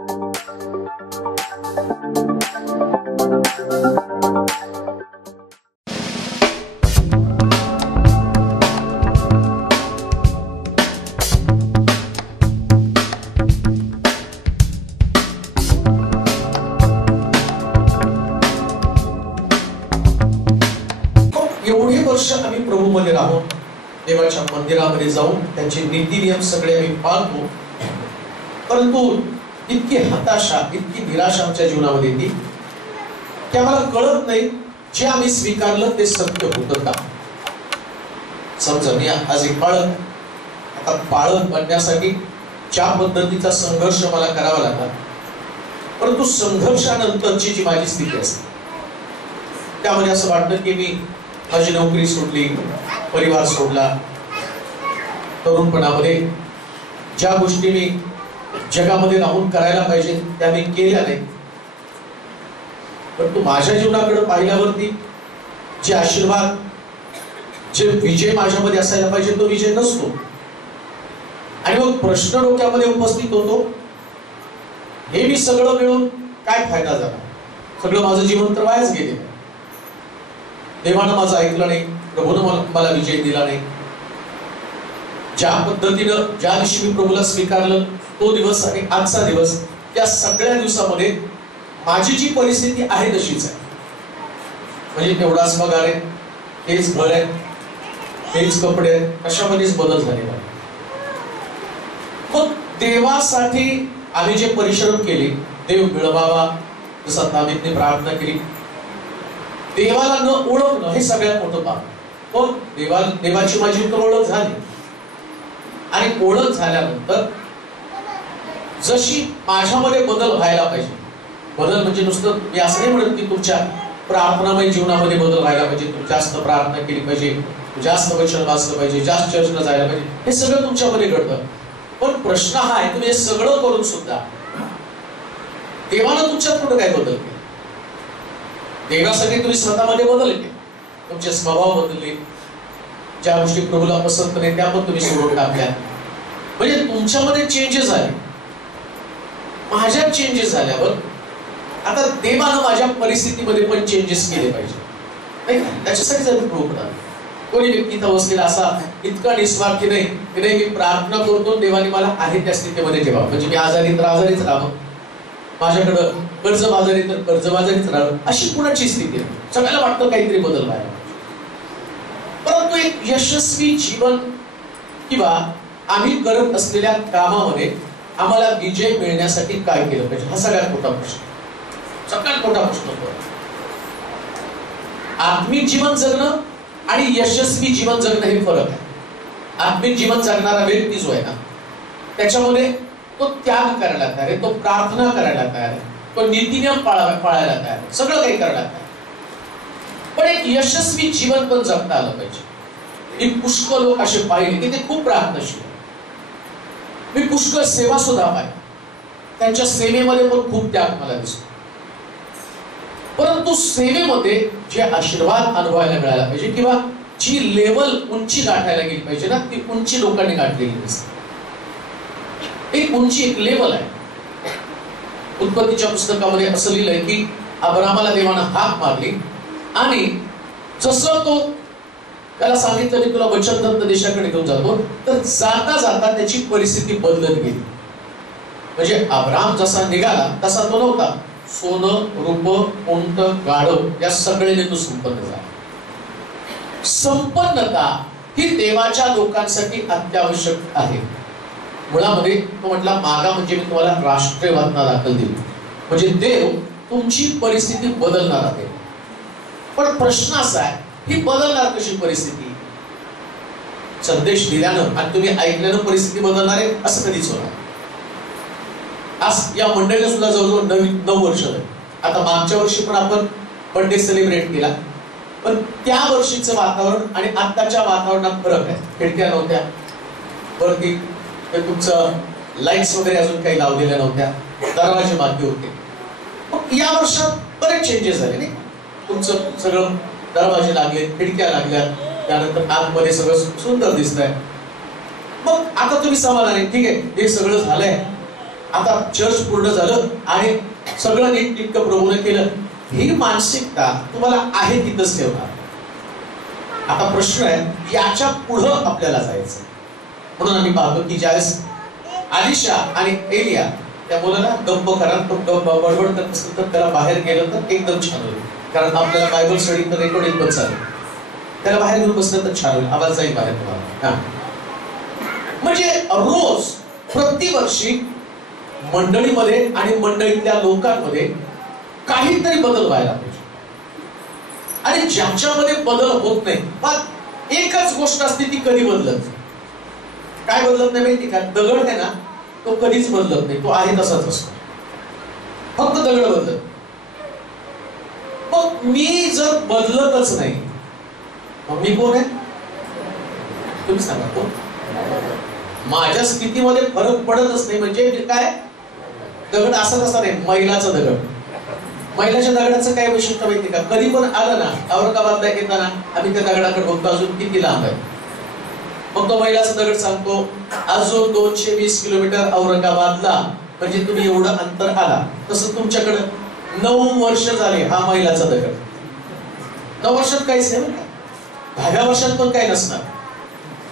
एवढे वर्ष आम्ही प्रभूमध्ये राहून देवाच्या मंदिरामध्ये जाऊन त्यांचे नीती नियम सगळे आम्ही पाळतो, परंतु इतकी हताशा, इतकी निराशा आमच्या जीवनामध्ये येते की आम्हाला कळत नाही जे आम्ही स्वीकारलं ते सत्य होतं का. समजा मी आज एक पाळक, आता पाळक बनण्यासाठी ज्या पद्धतीचा संघर्ष मला करावा लागला, परंतु संघर्षानंतरची जी माझी स्थिती असते त्यामध्ये असं वाटतं की मी माझी नोकरी सोडली, परिवार सोडला, तरुणपणामध्ये ज्या गोष्टी मी जगामध्ये राहून करायला पाहिजे त्या मी केल्या नाही, परंतु माझ्या जीवनाकडे पाहिल्यावरती जे आशीर्वाद, जे विजय माझ्यामध्ये असायला पाहिजे तो विजय नसतो. आणि मग प्रश्न डोक्यामध्ये उपस्थित होतो, हे मी सगळं मिळून काय फायदा झाला, सगळं माझं जीवन तर वायाच गेले. देवानं माझं ऐकलं नाही, प्रभूनं मला विजय दिला नाही. ज्या पद्धतीनं ज्या दिवशी मी प्रभूला स्वीकारलं तो दिवस आणि आजचा दिवस, त्या सगळ्या दिवसामध्ये माझी जी परिस्थिती आहे तशीच आहे. म्हणजे तेवढाच पगार आहे, तेच घर आहे, तेच कपडे आहेत, कशामध्येच बदल झालेला आहे. मग देवासाठी आम्ही जे परिश्रम केले, देव मिळवावा, जसं दावीदने प्रार्थना केली, देवाला न ओळखणं हे सगळ्यात मोठं पाप. पण देवाची माझी तर ओळख झाली, आणि ओळख झाल्यानंतर जशी माझ्यामध्ये बदल व्हायला पाहिजे, बदल म्हणजे नुसतं मी असं नाही म्हणत की तुमच्या प्रार्थनामय जीवनामध्ये बदल व्हायला पाहिजे, तू जास्त प्रार्थना केली पाहिजे, जास्त वचन वाचलं पाहिजे, जास्त चर्चला जायला पाहिजे, हे सगळं तुमच्यामध्ये घडतं. पण प्रश्न हा आहे, तुम्ही हे सगळं करून सुद्धा देवानं तुमच्यात कुठं काय बदल केले? देवासाठी तुम्ही स्वतःमध्ये बदल केले, तुमचे स्वभाव बदलले, ज्या गोष्टी प्रभूला पसंत नाही त्या पण तुम्ही सोडून टाकल्या. म्हणजे तुमच्यामध्ये चेंजेस झाले, माझ्यात चेंजेस झाल्यावर आता देवानं माझ्या परिस्थितीमध्ये पण चेंजेस केले पाहिजे, नाही का? त्याच्यासाठी जर प्रभू करणार, कोणी व्यक्ती इथं बसलेला असा इतका निस्वार्थी नाही की नाही मी प्रार्थना करतो देवाने मला आहे त्या स्थितीमध्ये ठेवा, म्हणजे मी आजारी तर आजारीच राहावं, माझ्याकडं कर्जबाजारी तर कर्जबाजारीच राहावं, अशी कुणाची स्थिती आहे. सगळ्याला वाटतं काहीतरी बदल व्हायला, परंतु एक यशस्वी जीवन किंवा आम्ही करत असलेल्या कामामध्ये आम्हाला विजय मिळण्यासाठी काय केलं पाहिजे, हा सगळ्यात मोठा प्रश्न, सगळ्यात मोठा प्रश्न होतो. आत्मिक जीवन जगणं आणि यशस्वी जीवन जगणं हे फरक आहे. आत्मिक जीवन जगणारा व्यक्ती जो आहे ना, त्याच्यामध्ये तो त्याग करायला तयार आहे, तो प्रार्थना करायला तयार आहे, तो नीतिनियम पाळायला तयार आहे, सगळं काही करायला तयार आहे. पण एक यशस्वी जीवन पण जगता आलं पाहिजे. मी पुष्कळ लोक असे पाहिले की ते खूप प्रार्थनाशील, मी पुष्कळ सेवा सुद्धा पाहिजे, त्यांच्या सेवेमध्ये पण खूप त्याग मला दिसतो, परंतु सेवेमध्ये जे आशीर्वाद अनुभवायला मिळायला पाहिजे किंवा जी लेवल उंची गाठायला गेली पाहिजे ना, ती उंची लोकांनी गाठलेली नसते. एक उंची, एक लेवल आहे. उत्पत्तीच्या पुस्तकामध्ये असं लिहिलंय की अब्रामाला देवानं हाक मारली आणि जसं तो त्याला सांगितलं मी तुला वचनदत्त देशाकडे घेऊन जातो, तर जाता जाता त्याची परिस्थिती बदलत गेली. म्हणजे अब्राम जसा निघाला तसा तो नव्हता. सोनं, रूप, उंट, गाढव या सगळ्याने तो संपन्न झाला. संपन्नता ही देवाच्या लोकांसाठी अत्यावश्यक आहे. मुळामध्ये तो म्हटला मागा म्हणजे मी तुम्हाला राष्ट्रवादना दाखल दिली, म्हणजे देव तुमची परिस्थिती बदलणार आहे. पण प्रश्न असा आहे, ही बदलणार कशी परिस्थिती? संदेश दिल्यानं आणि तुम्ही ऐकल्यानं परिस्थिती बदलणार आहे असं कधीच होणार. आज या मंडळीला सुद्धा जवळजवळ 9 वर्ष झाली. आता मागच्या वर्षी पण आपण बर्थडे सेलिब्रेट केला, पण त्या वर्षीचं वातावरण आणि आत्ताच्या वातावरणात फरक आहे. खिडक्या नव्हत्या, वरती तुमचं लाईट्स वगैरे अजून काही लावलेल्या नव्हत्या, दरवाजे बाकी होते. मग या वर्षात बरेच चेंजेस झाले नाही. तुमचं सगळं दरवाजे लागले, खिडक्या लागल्या, त्यानंतर आतमध्ये सगळं सुंदर दिसतंय. मग आता तुम्ही समाधान आहे, ठीक आहे हे सगळं झालंय, आता चर्च पूर्ण झालं आणि सगळं नीटनेटकं प्रभूने केलं, ही मानसिकता तुम्हाला आहे तिथंच ठेवणार. आता प्रश्न आहे याच्या पुढं आपल्याला जायचं. म्हणून आम्ही पाहतो की ज्यावेळेस अलिशा आणि एलिया त्या मुलाला गप्प करा, तो बडबड करत असेल तर त्याला बाहेर गेलं तर एकदम छान होईल. कारण आपल्याला बायबल स्टडी तर रेकॉर्डिंग पण चालेल, त्याला बाहेर घेऊन बसलं तर छान होईल, आवाज जाईल बाहेर तुम्हाला. म्हणजे रोज प्रतिवर्षी मंडळीमध्ये आणि मंडळीतल्या लोकांमध्ये काहीतरी बदल व्हायला पाहिजे. आणि ज्याच्यामध्ये बदल होत नाही, पण एकच गोष्ट असते ती कधी बदलत. काय बदलत नाही माहिती का? दगड आहे ना, तो कधीच बदलत नाही, तो आहे तसाच असतो, फक्त दगड बदलत. मग मी जर बदलतच नाही, मग मी कोण आहे तुम्ही सांगा? कोण? माझ्या स्थितीमध्ये फरक पडतच नाही म्हणजे काय? दगड असा तसा नाही, मैलाचा दगड. मैलाच्या दगडाचं काय वैशिष्ट्य माहिती का? कधी पण आलं ना औरंगाबादला येताना आम्ही त्या दगडाकडे बघतो, अजून किती लांब आहे. मग तो मैलाचा दगड सांगतो अजून 220 किलोमीटर औरंगाबादला, म्हणजे तुम्ही एवढं अंतर आला. तसं तुमच्याकडे 9 वर्ष झाले हा मैलाचा दगड. 9 वर्षात काहीच नाही, 10व्या वर्षात पण काही नसणार.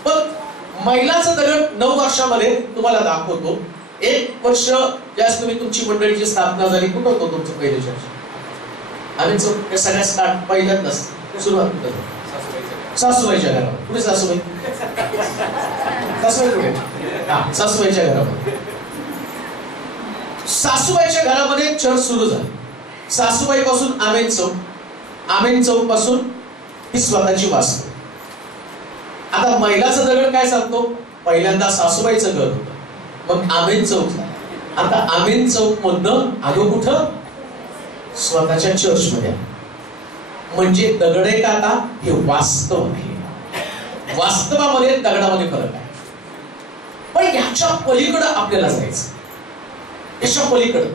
पण मैलाचा दगड 9 वर्षामध्ये तुम्हाला दाखवतो. 1 वर्ष ज्यावेळेस तुम्ही तुमची मंडळीची स्थापना झाली, कुठं होतो तुमचं पहिलं चर्च? आम्ही सगळ्या स्टार्ट पहिल्यांदाच सुरुवात करतो सासूबाईच्या घरामध्ये. कुठे सासूबाई? सासूबाई कुठे? हा, सासूबाईच्या घरामध्ये. सासूबाईच्या घरामध्ये चर्च सुरू झाला. सासूबाई पासून आमेन चौक, आमेन चौक पासून ही स्वतःची वास्तू. आता मैलाचा दगड काय सांगतो? पहिल्यांदा सासूबाईचं घर होतं, मग आमेन चौक झाला. आता आमेन चौक मधनं आलो कुठं? स्वतःच्या चर्च मध्ये. म्हणजे दगड आहे का? आता हे वास्तव आहे. वास्तवामध्ये दगडामध्ये फरक आहे. पण याच्या पलीकडं आपल्याला जायचं, याच्या पलीकडं.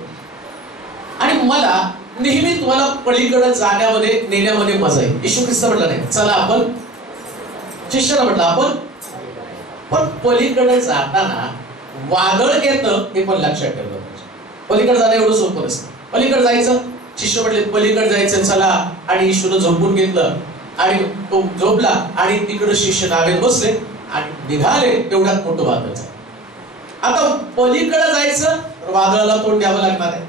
आणि मला नेहमी तुम्हाला पलीकडं जाण्यामध्ये नेण्यामध्ये मजा आहे. येशू ख्रिस्त म्हटलं नाही चला आपण, शिष्याला म्हटलं आपण. पण पलीकडे जाताना वादळ येतं हे पण लक्षात ठेवलं पाहिजे. पलीकडे जाणं एवढं सोपं नसतं. पलीकडे जायचं, शिष्य म्हटले पलीकडे जायचं चला, आणि येशूनं झोपून घेतलं आणि तो झोपला आणि तिकडे शिष्य नावेत बसले आणि निघाले. तेवढ्यात मोठं वादळ झालं. आता पलीकडे जायचं तर वादळाला तोंड द्यावं लागणार आहे.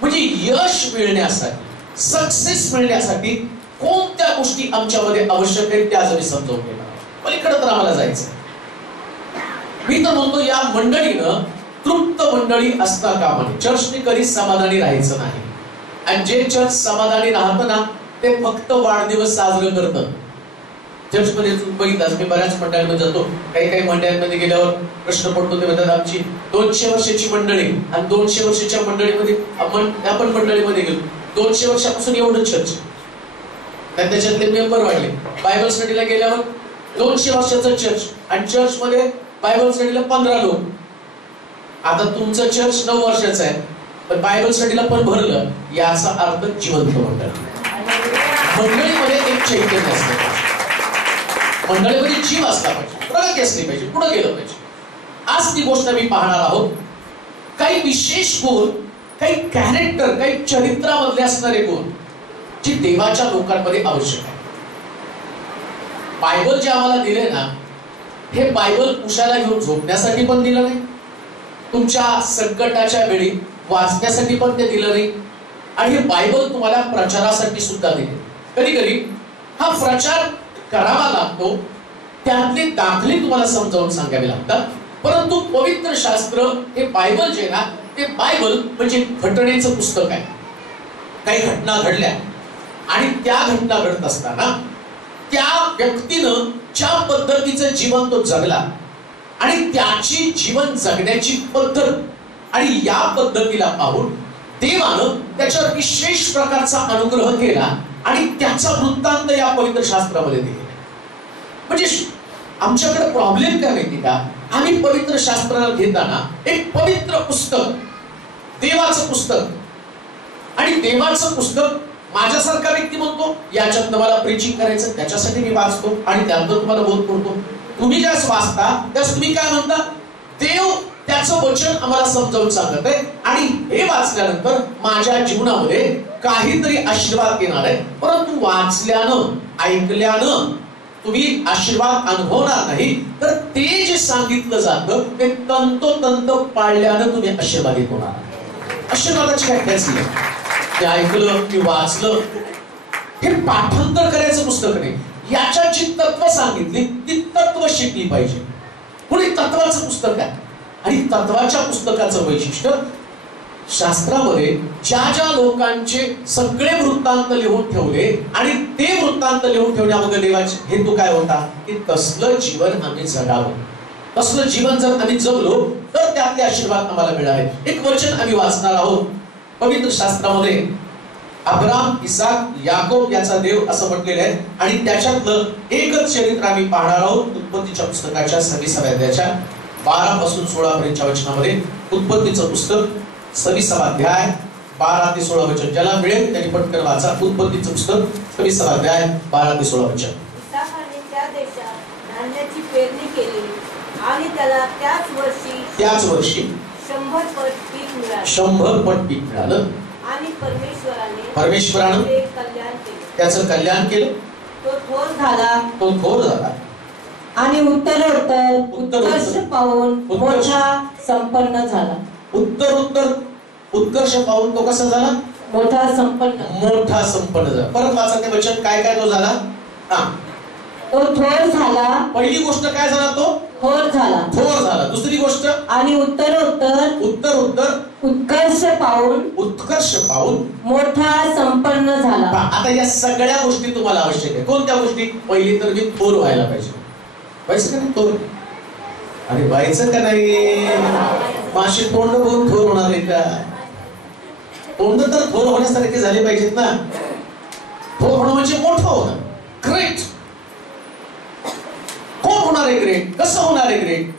म्हणजे यश मिळण्यासाठी, सक्सेस मिळण्यासाठी कोणत्या गोष्टी आमच्यामध्ये आवश्यक आहेत त्या आम्ही समजावून घेणार. पलीकडे तर आम्हाला जायचं. मी तर म्हणतो या मंडळीनं तृप्त मंडळी असता कामा नये. चर्चने कधीच समाधानी राहायचं नाही. आणि जे चर्च समाधानी राहतं ना ते फक्त वाढदिवस साजरे करतं. चर्चमध्ये बघितलं, मी बऱ्याच मंडळांमध्ये जातो, काही मंडळांमध्ये गेल्यावर प्रश्न पडतो. ते म्हणतात आमची 200 वर्षाची मंडळी, आणि 200 वर्षाच्या मंडळीमध्ये आपण मंडळीमध्ये गेलो 200 वर्षापासून एवढं चर्च, त्याच्यातले मेंबर वाढले. बायबल स्टडीला गेल्यावर 200 वर्षाचं चर्च, आणि चर्च मध्ये बायबल स्टडीला 15 लोक. आता तुमचं चर्च 9 वर्षाचं आहे पण बायबल स्टडीला पण भरलं, याचा अर्थ जिवंत मंडळ. मंडळीमध्ये एक चैतन्य असलं पाहिजे, मंडळीमध्ये जीव असला पाहिजे, प्रगती असली पाहिजे, पुढे गेलं पाहिजे. आज ती गोष्ट मी पाहणार आहोत. काही विशेष गुण, काही कॅरेक्टर, काही चरित्रामधले असणारे गुण जे देवाच्या लोकांमध्ये आवश्यक आहे. बायबल जे आम्हाला दिले ना, हे बायबल उशाला घेऊन झोपण्यासाठी पण दिलं नाही, तुमच्या संकटाच्या वेळी वाचण्यासाठी पण ते दिलं नाही, आणि हे बायबल तुम्हाला प्रचारासाठी सुद्धा दिले. कधी कधी हा प्रचार करावा लागतो, त्यातले दाखले तुम्हाला समजावून सांगावे लागतात. परंतु पवित्र शास्त्र हे बायबल जे ना, ते बायबल म्हणजे घटनेचं पुस्तक आहे. काही घटना घडल्या आणि त्या घटना घडत असताना त्या व्यक्तीनं ज्या पद्धतीचं जीवन तो जगला आणि त्याची जीवन जगण्याची पद्धत, आणि या पद्धतीला पाहून देवानं त्याच्यावर विशेष प्रकारचा अनुग्रह केला आणि त्याचा वृत्तांत या पवित्र शास्त्रामध्ये दिला. म्हणजे आमच्याकडे प्रॉब्लेम काय माहिती का? आम्ही पवित्र शास्त्राला घेताना एक पवित्र पुस्तक, देवाचं पुस्तक, आणि देवाचं पुस्तक माझ्यासारखा व्यक्ती म्हणतो याच्यात मला प्रीचिंग करायचं, त्याच्यासाठी मी वाचतो आणि त्यानंतर तुम्हाला बोध करतो. तुम्ही ज्यास वाचता त्यास तुम्ही काय म्हणता? देव त्याचं वचन आम्हाला समजावून सांगत आहे आणि हे वाचल्यानंतर माझ्या जीवनामध्ये काहीतरी आशीर्वाद येणार आहे. परंतु वाचल्यानं ऐकल्यानं तुम्ही आशीर्वाद अनुभवणार नाही, तर ते जे सांगितलं जातं ते तंतोतंत पाळल्यानं तुम्ही आशीर्वादित होणार. आशीर्वादाची व्याख्याच नाही. ते ऐकलं की वाचलं हे पाठांतर करायचं पुस्तक नाही. याच्या जी तत्व सांगितली ती तत्व शिकली पाहिजे. पुढे तत्वाचं पुस्तक आहे आणि तत्वाच्या पुस्तकाचं वैशिष्ट्य शास्त्रामध्ये ज्या ज्या लोकांचे सगळे वृत्तांत लिहून ठेवले आणि ते वृत्तांत लिहून ठेवण्यामध्ये देवाचे हेतू काय होता की तसलं जीवन आम्ही जगावं. तसलं जीवन जर आम्ही जगलो तर त्यातले आशीर्वाद आम्हाला मिळाले. एक वचन आम्ही वाचणार आहोत पवित्र शास्त्रामध्ये. अब्राम, इसाक, याकोब याचा देव असं म्हटलेलं आहे आणि त्याच्यातलं एकच चरित्र आम्ही पाहणार आहोत. उत्पत्तीच्या पुस्तकाच्या 26व्या अध्यायाच्या 12 पासून 16 पर्यंतच्या वचनामध्ये. उत्पत्तीचं पुस्तक 26वा अध्याय 12 ते 16 वचन. ज्याला मिळेल त्यांनी पटकन वाचा. उत्पत्तीचं पुस्तक 26वा अध्याय 12 ते 16 वचन. इसाकाने त्या देशात धान्याची पेरणी केली आणि त्याला त्याच वर्षी 100 पट पीक मिळालं. 100 पट पीक मिळालं आणि परमेश्वरानं ते कल्याण केले. त्याचं कल्याण केलं. तो थोर झाला आणि उत्तरोत्तर उत्कर्ष पाहून मोठा संपन्न झाला. उत्कर्ष पाहून तो कसा झाला? मोठा संपन्न झाला. परत वाचा ते वचन. काय काय तो झाला? तो थोर झाला. पहिली गोष्ट काय झाला? तो थोर झाला. दुसरी गोष्ट आणि उत्तरोत्तर उत्कर्ष पाहून मोठा संपन्न झाला. आता या सगळ्या गोष्टी तुम्हाला आवश्यक आहे. कोणत्या गोष्टी? पहिली तर मी थोर व्हायला पाहिजे. व्हायचं का नाही थोर? अरे व्हायचं का नाही? माशी तोंड बघून थोर होणार आहे का? तोंड तर थोर होण्यासारखे झाले पाहिजेत ना. थोर होणं म्हणजे मोठं होणं. ग्रेट. कोण होणार आहे ग्रेट? कसं होणार आहे ग्रेट?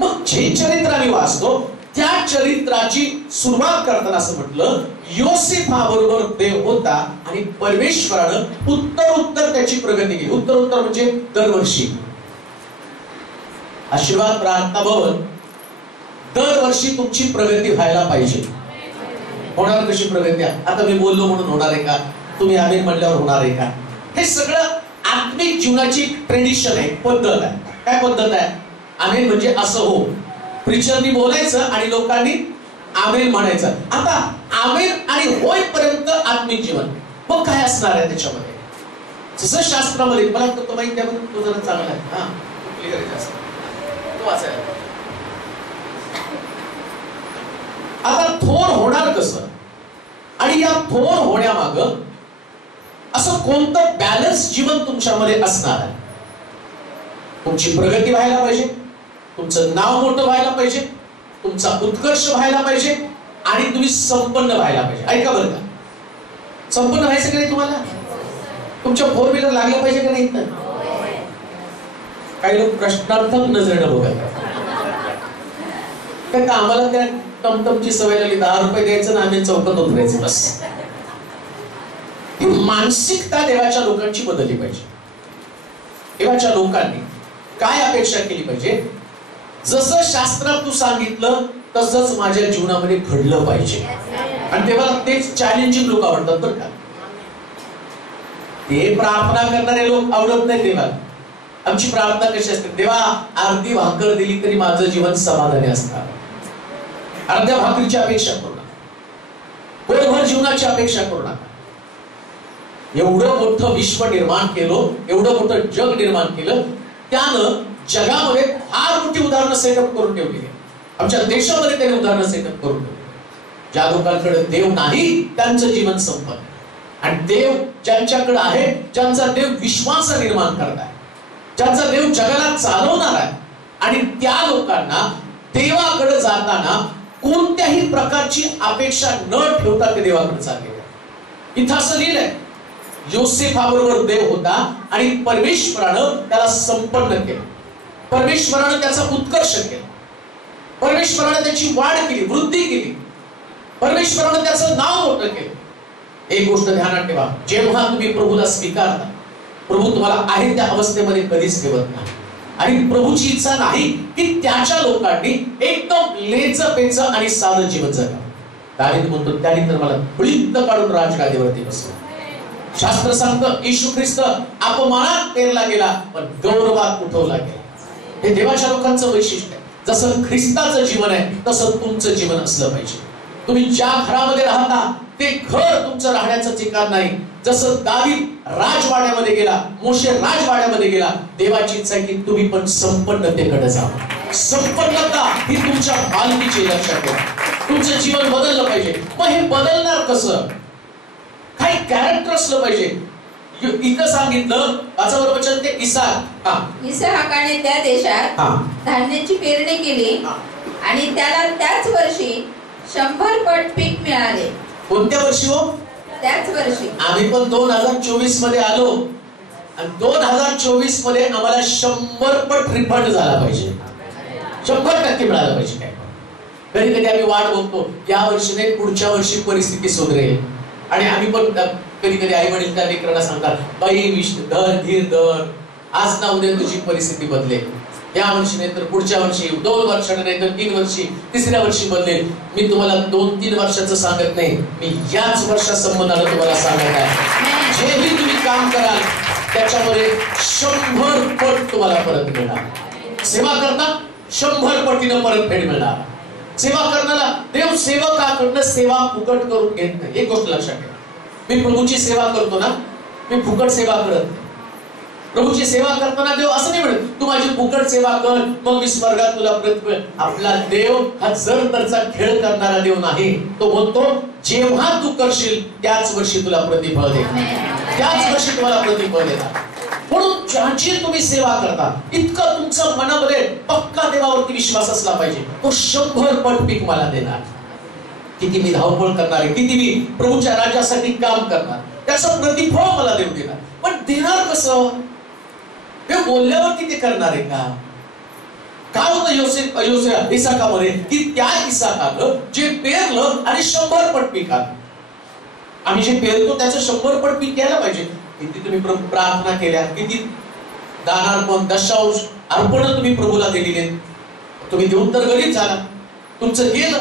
मग जे चरित्र आम्ही वाचतो त्या चरित्राची सुरुवात करताना असं म्हटलं योसेफाबरोबर देव होता आणि परमेश्वरानं उत्तरोत्तर त्याची प्रगती केली. उत्तरोत्तर म्हणजे दरवर्षी. आशीर्वाद प्रार्थना भवन दरवर्षी तुमची प्रगती व्हायला पाहिजे. होणार कशी प्रगती? आता मी बोललो म्हणून होणार आहे का? तुम्ही आम्ही म्हणल्यावर होणार आहे का? हे सगळं आत्मिक जीवनाची ट्रेडिशन आहे, पद्धत आहे. काय पद्धत आहे? आमेन म्हणजे असं हो. प्रिचरनी बोलायचं आणि लोकांनी आमेन म्हणायचं. आता आमेन आणि होईपर्यंत आत्मिक जीवन. मग काय असणार आहे त्याच्यामध्ये? जसं शास्त्रामध्ये मला तो माहिती आहे, तो जरा चांगला आहे. तो वाचायला. आता थोर होणार कसं आणि या थोर होण्यामाग असं कोणतं बॅलन्स जीवन तुमच्यामध्ये असणार आहे? तुमची प्रगती व्हायला पाहिजे, तुमचं नाव मोठं व्हायला पाहिजे, तुमचा उत्कर्ष व्हायला पाहिजे आणि तुम्ही संपन्न व्हायला पाहिजे. ऐका बरं का, संपन्न व्हायचं का नाही तुम्हाला? तुमच्या 4 व्हीलर लागलं पाहिजे का नाही? काही लोक प्रश्नार्थक नजरेनं बघतात का आम्हाला त्या टमटमची सवय लागली, 10 रुपये द्यायचं ना आम्ही चौकात उतरायचं बस. ही मानसिकता देवाच्या लोकांची बदलली पाहिजे. देवाच्या लोकांनी काय अपेक्षा केली पाहिजे? जसं शास्त्रात तू सांगितलं तसंच माझ्या जीवनामध्ये घडलं पाहिजे. आणि देवाला तेच चॅलेंजिंग लोक आवडतात बरं का. ते प्रार्थना करणारे लोक आवडत नाही देवाला. आमची प्रार्थना कशी असते? देवा अर्धी भाकर दिली तरी माझं जीवन समाधानी असणार. अर्ध्या भाकरीची अपेक्षा करू नका, पोटभर जीवनाची अपेक्षा करू नका. एवढं मोठं विश्व निर्माण केलं, एवढं मोठं जग निर्माण केलं, त्यानं जगामध्ये फार मोठी उदाहरणं सेटअप करून ठेवली. आमच्या देशामध्ये त्याने उदाहरणं सेटअप करून ठेवली. ज्या लोकांकडे देव नाही त्यांचं जीवन संपत, आणि देव ज्यांच्याकडे आहे, ज्यांचा देव विश्वास निर्माण करताय, ज्यांचा देव जगाला चालवणार आहे, आणि त्या लोकांना देवाकडे जाताना कोणत्याही प्रकारची अपेक्षा न ठेवता ते देवाकडे चालले. इथं असं लिहिलंय योसेफाबरोबर देव होता आणि परमेश्वरानं त्याला संपन्न केलं. परमेश्वरानं त्याचा उत्कर्ष केला. परमेश्वरानं त्याची वाढ केली, वृद्धी केली. परमेश्वरानं त्याचं नाव मोठं केलं. एक गोष्ट ध्यानात ठेवा, जेव्हा तुम्ही प्रभूला स्वीकारता, प्रभू तुम्हाला आहे त्या अवस्थेमध्ये कधीच ठेवत नाही. आणि प्रभूची इच्छा नाही की त्याच्या लोकांनी एकदम लेच आणि साधं जीवन जगावं. दावीद म्हणतो त्याने तर मला धुळीत काढून राजगादीवरती बसवलं. शास्त्र सांगतं येशू ख्रिस्त अपमानात पेरला गेला पण गौरवात उठवला गेला. हे देवाच्या लोकांचं वैशिष्ट्य आहे. जसं ख्रिस्ताचं जीवन आहे तसं तुमचं जीवन असलं पाहिजे. तुम्ही ज्या घरामध्ये राहता ते घर तुमचं राहण्याचं ठिकाण नाही. जसं दावीद राजवाड्यामध्ये गेला, मोशे राजवाड्यामध्ये गेला, देवाची इच्छा आहे की तुम्ही पण संपन्नतेकडे जावा. संपन्नता ही तुमच्या मालकीची, लक्षात ठेवा. तुमचं जीवन बदललं पाहिजे. मग हे बदलणार कसं? काही कॅरेक्टर असलं पाहिजे. इथं सांगितलं 5 वचन ते इसाहाकाने त्या देशात धान्याची पेरणी केली आणि त्याला त्याच वर्षी 100 पट पीक मिळाले. कोणत्या वर्षी हो? त्याच वर्षी. आम्ही पण 2024 मध्ये आलो आणि 2024 मध्ये आम्हाला 100 पट रिफंड झाला पाहिजे. 100% मिळालं पाहिजे. काय कधी कधी आम्ही वाट बघतो या वर्षी नाही पुढच्या वर्षी परिस्थिती सुधरेल आणि आम्ही पण कधी कधी आई वडील त्या लेकरांना सांगतात बाई धीर धर, आज ना उद्या तुझी परिस्थिती बदलेल. या वर्षी नाही तर पुढच्या वर्षी, 2 वर्षाने नाही तर 3 वर्षी, 3ऱ्या वर्षी बदलेल. मी तुम्हाला 2-3 वर्षाचं सांगत नाही, मी याच वर्षासंबंधानं तुम्हाला सांगत आहे. जेही तुम्ही काम कराल त्याच्यामध्ये 100 पट तुम्हाला परत मिळणार. सेवा करता 100 पटीनं परत फेड मिळणार. सेवा करण्याला देव सेवकाकडनं सेवा फुकट करून घेत नाही. एक गोष्ट लक्षात ठेवा. मी प्रभूची सेवा करतो ना, मी फुकट सेवा करत नाही. प्रभूची सेवा करताना देव असं नाही म्हणत तू माझी फुकट सेवा कर मग मी स्वर्गात तुला प्रतिफळ. आपला देव हा जर तरचा खेळ करणारा देव नाही. तो म्हणतो जेव्हा तू करशील त्याच वर्षी तुला प्रतिफळ दे, त्याच वर्षी तुम्हाला प्रतिफळ देणार. म्हणून ज्याची तुम्ही सेवा करता इतकं तुमचं मनामध्ये पक्का देवावरती विश्वास असला पाहिजे. तो 100 पट पीक मला देणार. किती मी धावपळ करणार आहे, किती मी प्रभूच्या राज्यासाठी काम करणार, त्याचं प्रतिफळ मला देव देणार. पण देणार कसं? देव बोलल्यावरती ते करणार आहे का? काय होतं इसाकामध्ये की त्या इसाकानं जे पेरलं आणि 100 पट पीक आलं. आम्ही जे पेरतो त्याचं 100 पट पीक यायला पाहिजे. किती तुम्ही प्रार्थना केल्या, किती दानार्पण, दशांश अर्पण तुम्ही प्रभूला दिलेले, तुम्ही देऊन तर गरीब झाला, तुमचं गेलं.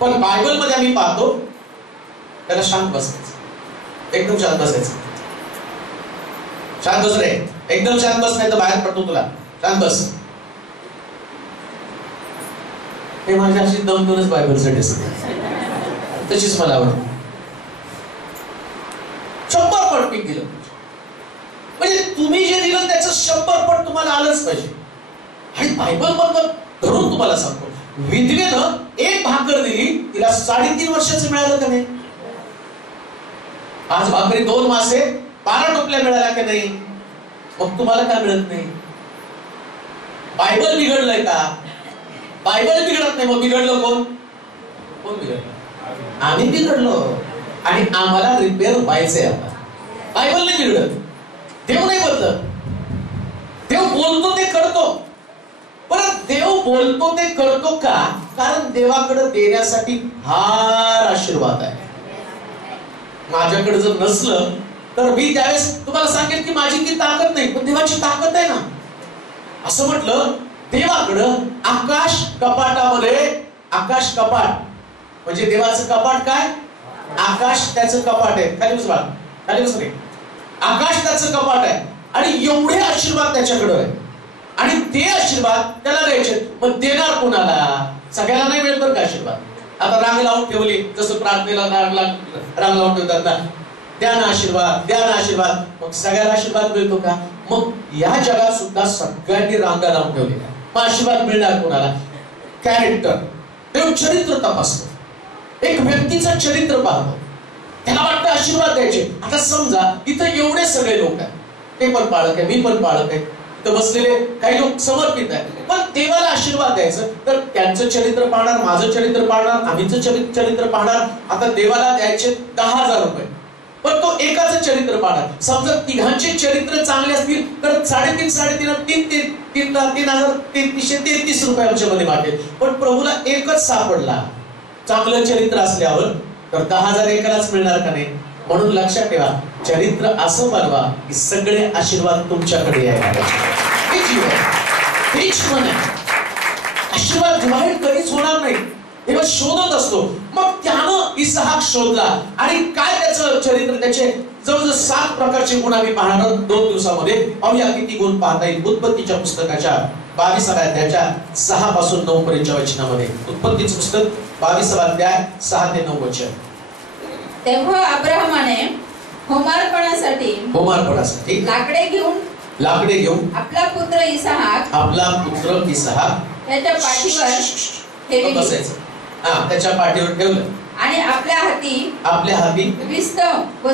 पण बायबल मध्ये आम्ही पाहतो त्याला शांत बसायचं, एकदम शांत बसायचं. शांत बस रे, एकदम शांत बस नाही तर बाहेर पडतो तुला. शांत बस. हे माझ्या अशी 2-2च बायबलसाठी असते, तशीच मला आवडते. 100 पट पीक दिलं म्हणजे तुम्ही जे दिलं त्याचं 100 पट तुम्हाला आलंच पाहिजे. आणि बायबल मधून धरून तुम्हाला सांगतो विधवेनं 1 भाकर दिली, तिला 3.5 वर्षाचं मिळालं का नाही? 5 भाकरी 2 मासे 12 टोपल्या मिळाल्या का नाही? मग तुम्हाला काय मिळत नाही? बायबल बिघडलंय का? बायबल बिघडत नाही. मग बिघडलं कोण? कोण बिघडलं? आम्ही बिघडलो आणि आम्हाला रिपेअर व्हायचंय. आता बायबल नाही बिघडत, देव नाही बदलत. देव बोलतो ते करतो. परत देव बोलतो ते करतो का? कारण देवाकडे देण्यासाठी फार आशीर्वाद आहे. माझ्याकडे जर नसलं तर मी त्यावेळेस तुम्हाला सांगेन की माझी ती ताकद नाही, पण देवाची ताकद आहे ना. असं म्हटलं देवाकडं आकाश कपाटामध्ये, आकाश कपाट म्हणजे देवाचं कपाट काय? आकाश त्याचं कपाट आहे. खाली बस बाळा, खाली बस रे. आकाश त्याचं कपाट आहे आणि एवढे आशीर्वाद त्याच्याकडे आहे आणि ते आशीर्वाद त्याला द्यायचे. मग देणार कोणाला? सगळ्याला नाही मिळत बरं का आशीर्वाद. आता रांग लावून ठेवली, जसं प्रार्थनेला रांग लावून ठेवतात ना, द्या ना आशीर्वाद, द्या ना आशीर्वाद. मग सगळ्याला आशीर्वाद मिळतो का? मग या जगात सुद्धा सगळ्यांनी रांगा लावून ठेवलेल्या. मग आशीर्वाद मिळणार कोणाला? कॅरेक्टर. देव चरित्र तपासतो, एक व्यक्तीचं चरित्र पाहतो, त्याला वाटतं आशीर्वाद द्यायचे. आता समजा इथं एवढे सगळे लोक आहेत, ते पण पाळक आहे, मी पण पाळक आहे, इथं बसलेले काही लोक समर्पित आहेत. पण देवाला आशीर्वाद द्यायचं तर त्यांचं चरित्र पाहणार, माझं चरित्र पाहणार, आम्हीचं चरित्र पाहणार. आता देवाला द्यायचे 10,000 रुपये, पण तो एकाचं चरित्र पाहणार. समजा तिघांचे चरित्र चांगले असतील तर 3,333 रुपये आमच्यामध्ये वाटेल. पण प्रभूला एकच सापडला चांगलं चरित्र असल्यावर तर 10,000 एकालाच मिळणार का नाही? म्हणून लक्षात ठेवा, चरित्र असं बनवा की सगळे आशीर्वाद तुमच्याकडे यायला. जीवन, हे जीवन आहे. आशीर्वाद डिवाइड कधीच होणार नाही, तेव्हा शोधत असतो. मग त्यानं इसाहाक शोधला आणि काय त्याचं चरित्र, त्याचे जवळजवळ 7 प्रकारचे गुण आम्ही पाहणार आहोत 2 दिवसामध्ये. पाहूया किती गुण पाहता येईल. उत्पत्तीच्या पुस्तकाच्या 22व्या अध्यायाच्या 6 पासून 9 पर्यंतच्या वचनामध्ये. उत्पत्तीचं पुस्तक 22वा अध्याय 6 ते 9 वचन. तेव्हा अब्राहमाने होमार्पणासाठी लाकडे घेऊन आपला पुत्र इसाहाक त्याच्या पाठीवर ठेवलं आणि आपल्या हाती विस्त व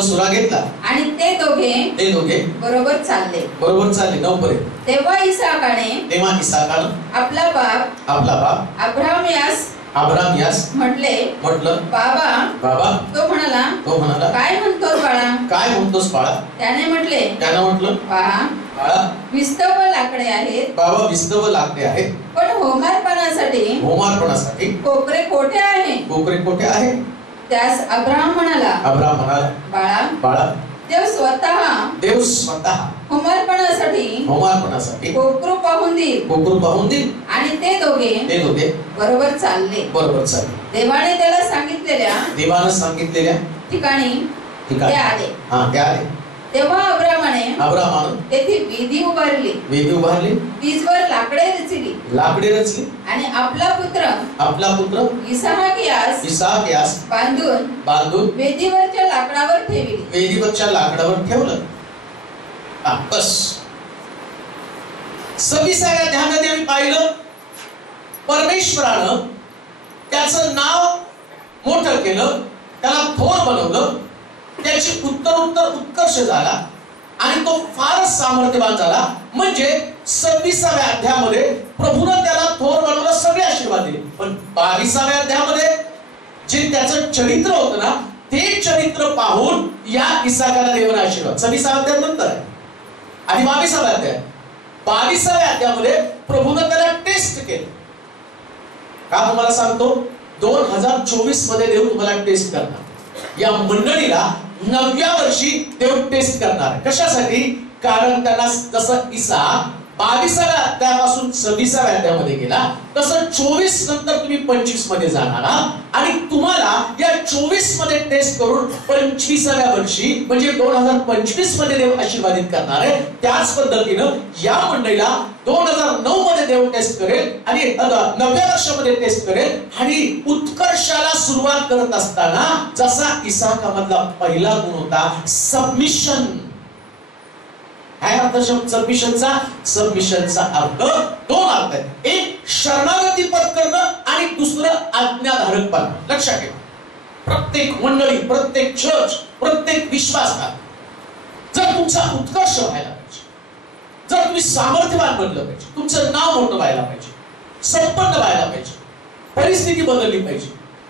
सुरा घेतला आणि ते दोघे बरोबर चालले 9 पर्यंत. तेव्हा इसाकाने आपला बाप अब्राम यास म्हटलं, बाबा. तो म्हणाला, काय म्हणतोस बाळा? त्याने म्हटलं, बाळा, विस्त व लाकडे आहेत, पण होमार्पणासाठी कोपरे कोठे आहे? त्यास अब्राम म्हणाला, बाळा, देव स्वतः होमार्पणासाठी कोकरू पाहून देईल. आणि ते दोघे बरोबर चालले. देवाने त्याला सांगितलेल्या ठिकाणी ते आले. तेव्हा अब्रामाने तेथे वेदी उभारली, तीचवर लाकडे रचली आणि आपला पुत्र इसाहाक यास बांधून वेदीवरच्या लाकडावर ठेवलं. बस 26व्या अध्यायामध्ये आम्ही पाहिलं, परमेश्वरानं त्याचं नाव मोठं केलं, त्याला थोर बनवलं, त्याची उत्कर्ष झाला आणि तो फारच सामर्थ्यवान झाला. म्हणजे 26व्या अध्यायामध्ये प्रभूनं त्याला थोर बनवलं, सगळे आशीर्वाद दिले. पण 22व्या अध्यायामध्ये जे त्याचं चरित्र होतं ना, ते चरित्र पाहून या इसाकाला देवाने आशीर्वाद. 26व्या अध्याय नंतर आहे आणि 22व्या अध्याय. 22व्या अध्यायामध्ये प्रभूनं त्याला टेस्ट केलं. का तुम्हाला सांगतो, 2024 मध्ये देव तुम्हाला टेस्ट करणार. या मंडळीला 9व्या वर्षी देव टेस्ट करणार. कशासाठी? कारण त्यांना जसं इसाक 22व्या अध्यायापासून 26व्या अध्यायामध्ये गेला, तसं 24 नंतर तुम्ही 25 मध्ये जाणार आणि तुम्हाला या 24 मध्ये टेस्ट करून 25व्या वर्षी म्हणजे 2025 मध्ये देव आशीर्वादित करणार आहे. त्याच पद्धतीनं या मंडळीला 2009 मध्ये देव टेस्ट करेल आणि 9व्या वर्षामध्ये टेस्ट करेल. आणि उत्कर्षाला सुरुवात करत असताना जसा इसाकामधला पहिला गुण होता सबमिशन. काय अर्थ सबमिशनचा अर्थ 2 अर्थ आहेत. एक शरणागती पत्करणं आणि दुसरं आज्ञाधारकपणा. लक्षात ठेवा, प्रत्येक मंडळी, प्रत्येक चर्च, प्रत्येक विश्वासात जर तुमचा उत्कर्ष व्हायला पाहिजे, जर तुम्ही सामर्थ्यवान बनलं पाहिजे, तुमचं नाव मोठं व्हायला पाहिजे, संपन्न व्हायला पाहिजे, परिस्थिती बदलली पाहिजे.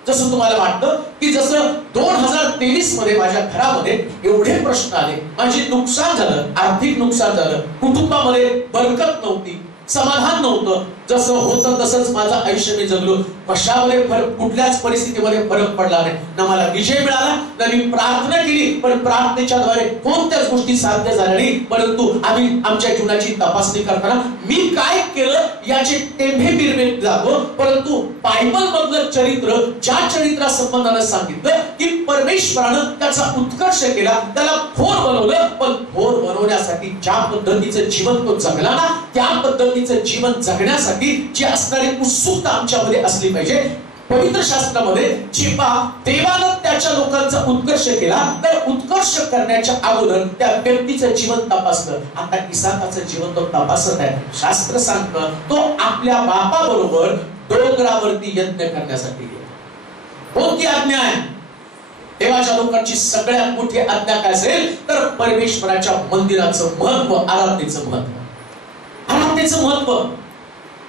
जसं तुम्हाला वाटतं की जसं 2023 मध्ये माझ्या घरामध्ये एवढे प्रश्न आले, माझे नुकसान झालं, आर्थिक नुकसान झालं, कुटुंबामध्ये बरकत नव्हती, समाधान नव्हतं, जसं होतं तसंच माझं आयुष्य मी जगलो. कशामध्ये कुठल्याच परिस्थितीमध्ये फरक पडला नाही. ना मला विजय मिळाला, ना मी प्रार्थना केली, पण प्रार्थनेच्या द्वारे कोणत्याच गोष्टी साध्य झाल्या नाही. परंतु आम्ही आमच्या जीवनाची तपासणी करताना मी काय केलं याचे टेंभे बिरबे जातो. परंतु बायबल मधलं चरित्र, ज्या चरित्रा संबंधानं सांगितलं की परमेश्वरानं त्याचा उत्कर्ष केला, त्याला थोर बनवलं, पण थोर बनवण्यासाठी ज्या पद्धतीचं जीवन तो जगला ना, त्या पद्धतीचं जीवन जगण्यासाठी जी असणारी उत्सुकता आमच्यामध्ये असली पाहिजे. पवित्र शास्त्रामध्ये जेव्हा देवानं त्याच्या लोकांचा उत्कर्ष केला, तर उत्कर्ष करण्याच्या अगोदर त्या व्यक्तीचं जीवन तपासलं. आता इसाकाचं जीवन तो तपासत आहे. शास्त्र सांगतं तो आपल्या बापाबरोबर डोंगरावरती यज्ञ करण्यासाठी गेला. कोणती आज्ञा आहे? देवाच्या लोकांची सगळ्यात मोठी आज्ञा काय असेल तर परमेश्वराच्या मंदिराचं महत्व, आराधनेचं महत्व.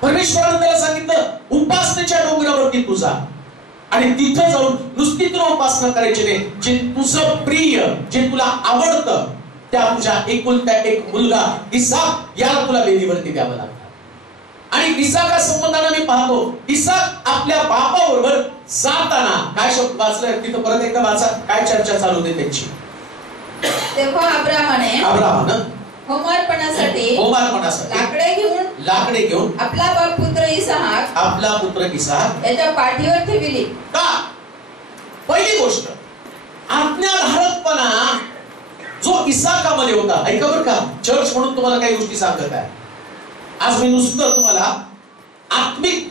परमेश्वराने त्याला सांगितलं उपासनेच्या डोंगरावरती तू जा आणि तिथं जाऊन नुसती तुला उपासना करायची नाही, जे तुझं प्रिय, जे तुला आवडतं, त्या तुझ्या एकुलता एक मुलगा इसाक याला तुला वेदीवरती द्यावं लागतं. आणि इसाका संबंधाने मी पाहतो, इसाक आपल्या बापाबरोबर जाताना काय शब्द वाचलाय तिथं, परत एकदा वाचा, काय चर्चा चालू होते त्यांची. तेव्हा अब्रामानं होमार्पणासाठी लाकडे घेऊन आपला पुत्र इसाहाक याच्या पाठीवर ठेवली. का? पहिली गोष्ट, आज्ञाधारकपणा जो इसाकामध्ये होता. ऐका बरं का, चर्च म्हणून तुम्हाला काही गोष्टी सांगत आहे. आज मी नुसतं तुम्हाला आत्मिक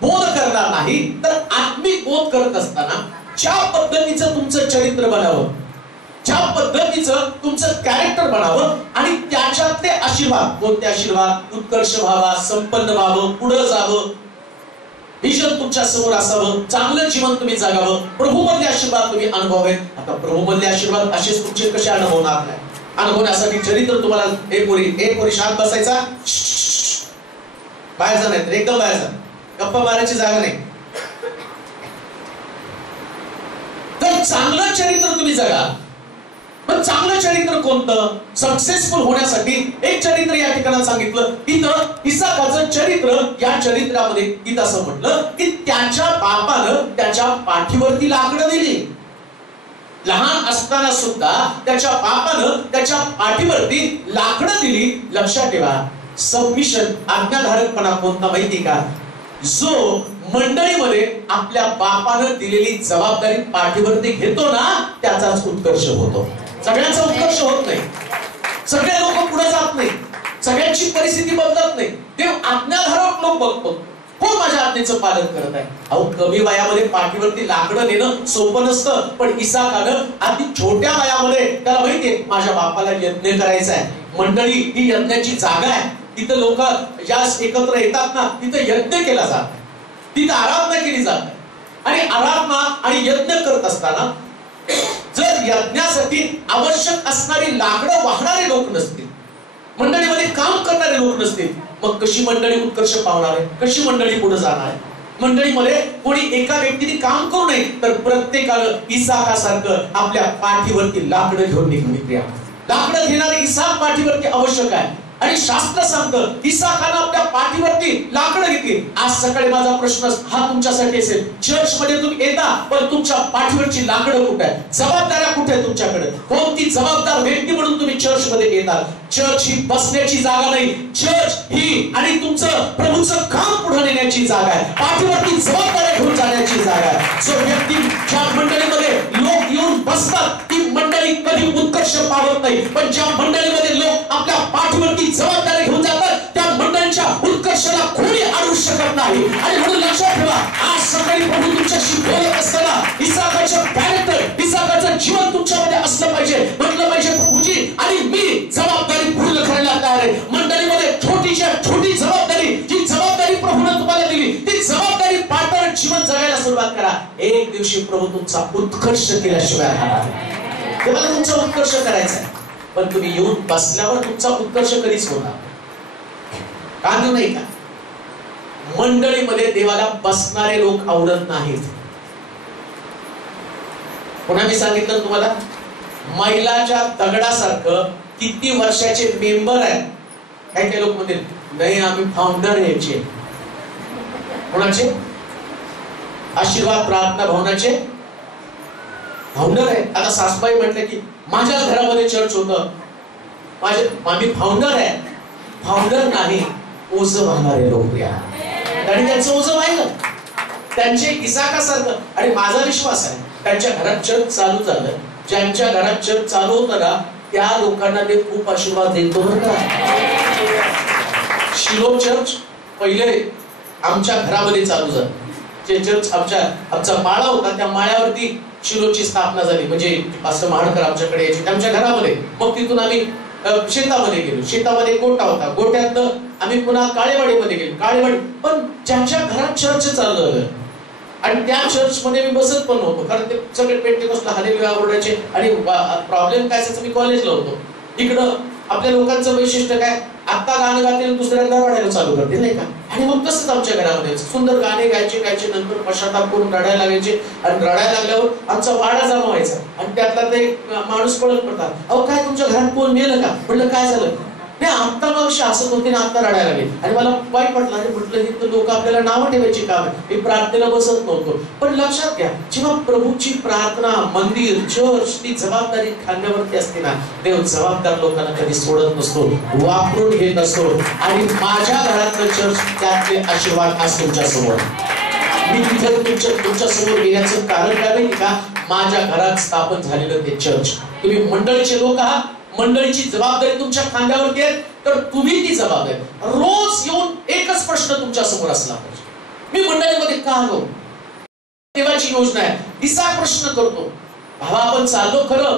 बोध करणार नाही, तर आत्मिक बोध करत असताना ज्या पद्धतीचं तुमचं चरित्र बनावं, ज्या पद्धतीचं तुमचं कॅरेक्टर बनावं आणि त्याच्यातले आशीर्वाद, कोणते आशीर्वाद? उत्कर्ष व्हावा, संपन्न व्हावं, पुढे जावं, विजन तुमच्या समोर असावं, चांगलं जीवन तुम्ही जगावं, प्रभूमधले आशीर्वाद तुम्ही अनुभवावेत. आता प्रभूमधले आशीर्वाद असेच तुमचे कसे अनुभवणार नाही? अनुभवण्यासाठी चरित्र तुम्हाला एक पोरी शांत बसायचा, बाहेर जा, नाही एकदम बाहेर जा, गप्पा मारायची जागा नाही. तर चांगलं चरित्र तुम्ही जगा. पण चांगलं चरित्र कोणतं? सक्सेसफुल होण्यासाठी एक चरित्र या ठिकाणी सांगितलं. तिथं इसाकाचं चरित्र, या चरित्रामध्ये तिथं असं म्हटलं की त्याच्या बापानं त्याच्या पाठीवरती लाकडं दिली. लहान असताना सुद्धा त्याच्या बापानं त्याच्या पाठीवरती लाकडं दिली. लक्षात ठेवा, सबमिशन, आज्ञाधारकपणा कोणता माहिती का? जो मंडळीमध्ये आपल्या बापानं दिलेली जबाबदारी पाठीवरती घेतो ना, त्याचाच उत्कर्ष होतो. सगळ्यांचा उत्कर्ष होत नाही, सगळे लोक पुढे जात नाही, सगळ्यांची परिस्थिती बदलत नाही. देव आज्ञाधारक लोक बघतो, कोण माझ्या आज्ञेचं पालन करत आहे. अहो, कमी वयामध्ये पाठीवरती लाकडं नेणं सोपं नसतं. पण इसाकानं अगदी छोट्या वयामध्ये त्याला माहितीये माझ्या बापाला यज्ञ करायचा आहे. मंडळी ही यज्ञाची जागा आहे. तिथं लोक ज्या एकत्र येतात ना, तिथं यज्ञ केला जात, तिथं आराधना केली जाते. आणि आराधना आणि यज्ञ करत असताना जर यज्ञासाठी आवश्यक असणारी लाकडं वाहणारे लोक नसतील, मंडळीमध्ये काम करणारे लोक नसतील, मग कशी मंडळी उत्कर्ष पावणार आहे? कशी मंडळी पुढे जाणार आहे? मंडळीमध्ये कोणी एका व्यक्तीने काम करू नये, तर प्रत्येकानं इसाकासारखं आपल्या पाठीवरती लाकडं घेऊन निघून. लाकडं घेणारे इसाक पाठीवरती आवश्यक आहे. आणि शास्त्र सांगतं इसाकानं आपल्या पाठीवरती लाकडं घेतली. आज सकाळी माझा प्रश्न हा तुमच्यासाठी असेल, चर्च मध्ये तुम्ही येता, पण तुमच्या पाठीवरची लाकडं कुठे आहे? जबाबदाऱ्या कुठे आहे तुमच्याकडे? कोणती जबाबदार व्यक्ती म्हणून तुम्ही चर्च मध्ये येतात? चर्च ही बसण्याची जागा नाही, चर्च ही आणि तुमचं प्रभूचं काम पुढे नेण्याची जागा आहे. पाठीवरती जबाबदाऱ्या घेऊन जाण्याची जागा आहे. जो व्यक्ती ज्या मंडळीमध्ये लोक येऊन बसतात, ती मंडळी कधी उत्कर्ष पावत नाही. पण ज्या मंडळीमध्ये लोक आपल्या पाठीवरती जबाबदारी घेऊन जातात, त्या मंडळीच्या उत्कर्षाला कोणी अडवू शकत नाही. आणि म्हणून लक्षात ठेवा, आज सकाळी प्रभू तुमच्याशी बोलत असताना इसाकाचं कॅरेक्टर, इसाकाचं जीवन तुमच्यामध्ये असलं पाहिजे. म्हटलं पाहिजे प्रभूजी आणि मी जबाबदारी पूर्ण करायला तयार आहे. मंडळीमध्ये छोटीच्या छोटी जबाबदारी, जी जबाबदारी प्रभूने तुम्हाला दिली, ती जबाबदारी पार जीवन जगायला सुरुवात करा. एक दिवशी प्रभू तुमचा उत्कर्ष केल्याशिवाय राहणार नाही. तुम्हाला तुमचा उत्कर्ष करायचा आहे, पण तुम्ही येऊन बसल्यावर तुमचा उत्कर्ष कधीच होणार का? देऊ नाही का? मंडळीमध्ये देवाला बसणारे लोक आवडत नाहीत. पुन्हा मी सांगितलं तुम्हाला, मैलाच्या दगडासारखं किती वर्षाचे मेंबर आहेत. काही काही लोक म्हणतील नाही आम्ही फाउंडर यायचे. कोणाचे? आशीर्वाद प्रार्थना भवनाचे फाउंडर आहे. आता सासबाई म्हटलं की माझ्या घरामध्ये चर्च होतं, आम्ही फाउंडर आहे. फाउंडर नाही, ओझं वाहणारे लोक आणि त्यांचं ओझं वाहिलं. त्यांचे इसाकासारखं. आणि माझा विश्वास आहे त्यांच्या घरात चर्च चालू झालं, ज्यांच्या घरात चर्च चालू होतं ना, त्या लोकांना ते खूप आशीर्वाद देतो बरं का. शिलो चर्च पहिले आमच्या घरामध्ये चालू झालं. जे चर्च आमचा माळा होता, त्या माळ्यावरती शिलोची स्थापना झाली. म्हणजे पास्टर महाडकर आमच्याकडे यायचे त्यांच्या घरामध्ये. मग तिथून आम्ही शेतामध्ये गेलो. शेतामध्ये गोठा होता, गोठ्यातनं आम्ही पुन्हा काळेवाडीमध्ये गेलो. काळेवाडी. पण ज्यांच्या घरात चर्च चालू झालं आणि त्या चर्च मध्ये मी बसत पण नव्हतो, कारण ते सगळे पेंटेकोस्टल हालेलुया ओरडायचे. आणि प्रॉब्लेम काय असायचा, मी कॉलेजला होतो. इकडं आपल्या लोकांचं वैशिष्ट्य काय, आता गाणं गाते दुसऱ्यांदा रडायला चालू करते नाही का. आणि मग तसंच आमच्या घरामध्ये सुंदर गाणे गायचे, नंतर पश्चाताप करून रडायला लागायचे. आणि रडायला लागल्यावर आमचा वाडा जमा व्हायचा. आणि त्यातला ते माणूस पळत पडतात, अहो काय तुमच्या घरात कोण मेलं का? म्हटलं काय झालं? नाही आत्ता मग हसत होते ना, आत्ता रडायला लागले आणि मला वाईट वाटलं. आणि म्हटलं हे तर लोक आपल्याला नावं ठेवायची काम आहे. मी प्रार्थनेला बसत नव्हतो. पण लक्षात घ्या, जेव्हा प्रभूची प्रार्थना, मंदिर, चर्च ती जबाबदारी खांद्यावरती असते ना, देव जबाबदार लोकांना कधी सोडत नसतो, वापरून घेत असतो. आणि माझ्या घरातलं चर्च त्यातले आशीर्वाद आज तुमच्या समोर. मी तिथे तुमच्या समोर येण्याचं कारण काय माहिती का? माझ्या घरात स्थापन झालेलं ते चर्च. तुम्ही मंडळीचे लोक आहात, मंडळीची जबाबदारी तुमच्या खांद्यावरती आहे, तर तुम्ही ती जबाबदारी रोज येऊन एकच प्रश्न तुमच्या समोर असला पाहिजे, मी मंडळीमध्ये का आलो? देवाची योजना आहे. तिसरा प्रश्न करतो, भावा आपण चाललो खरं,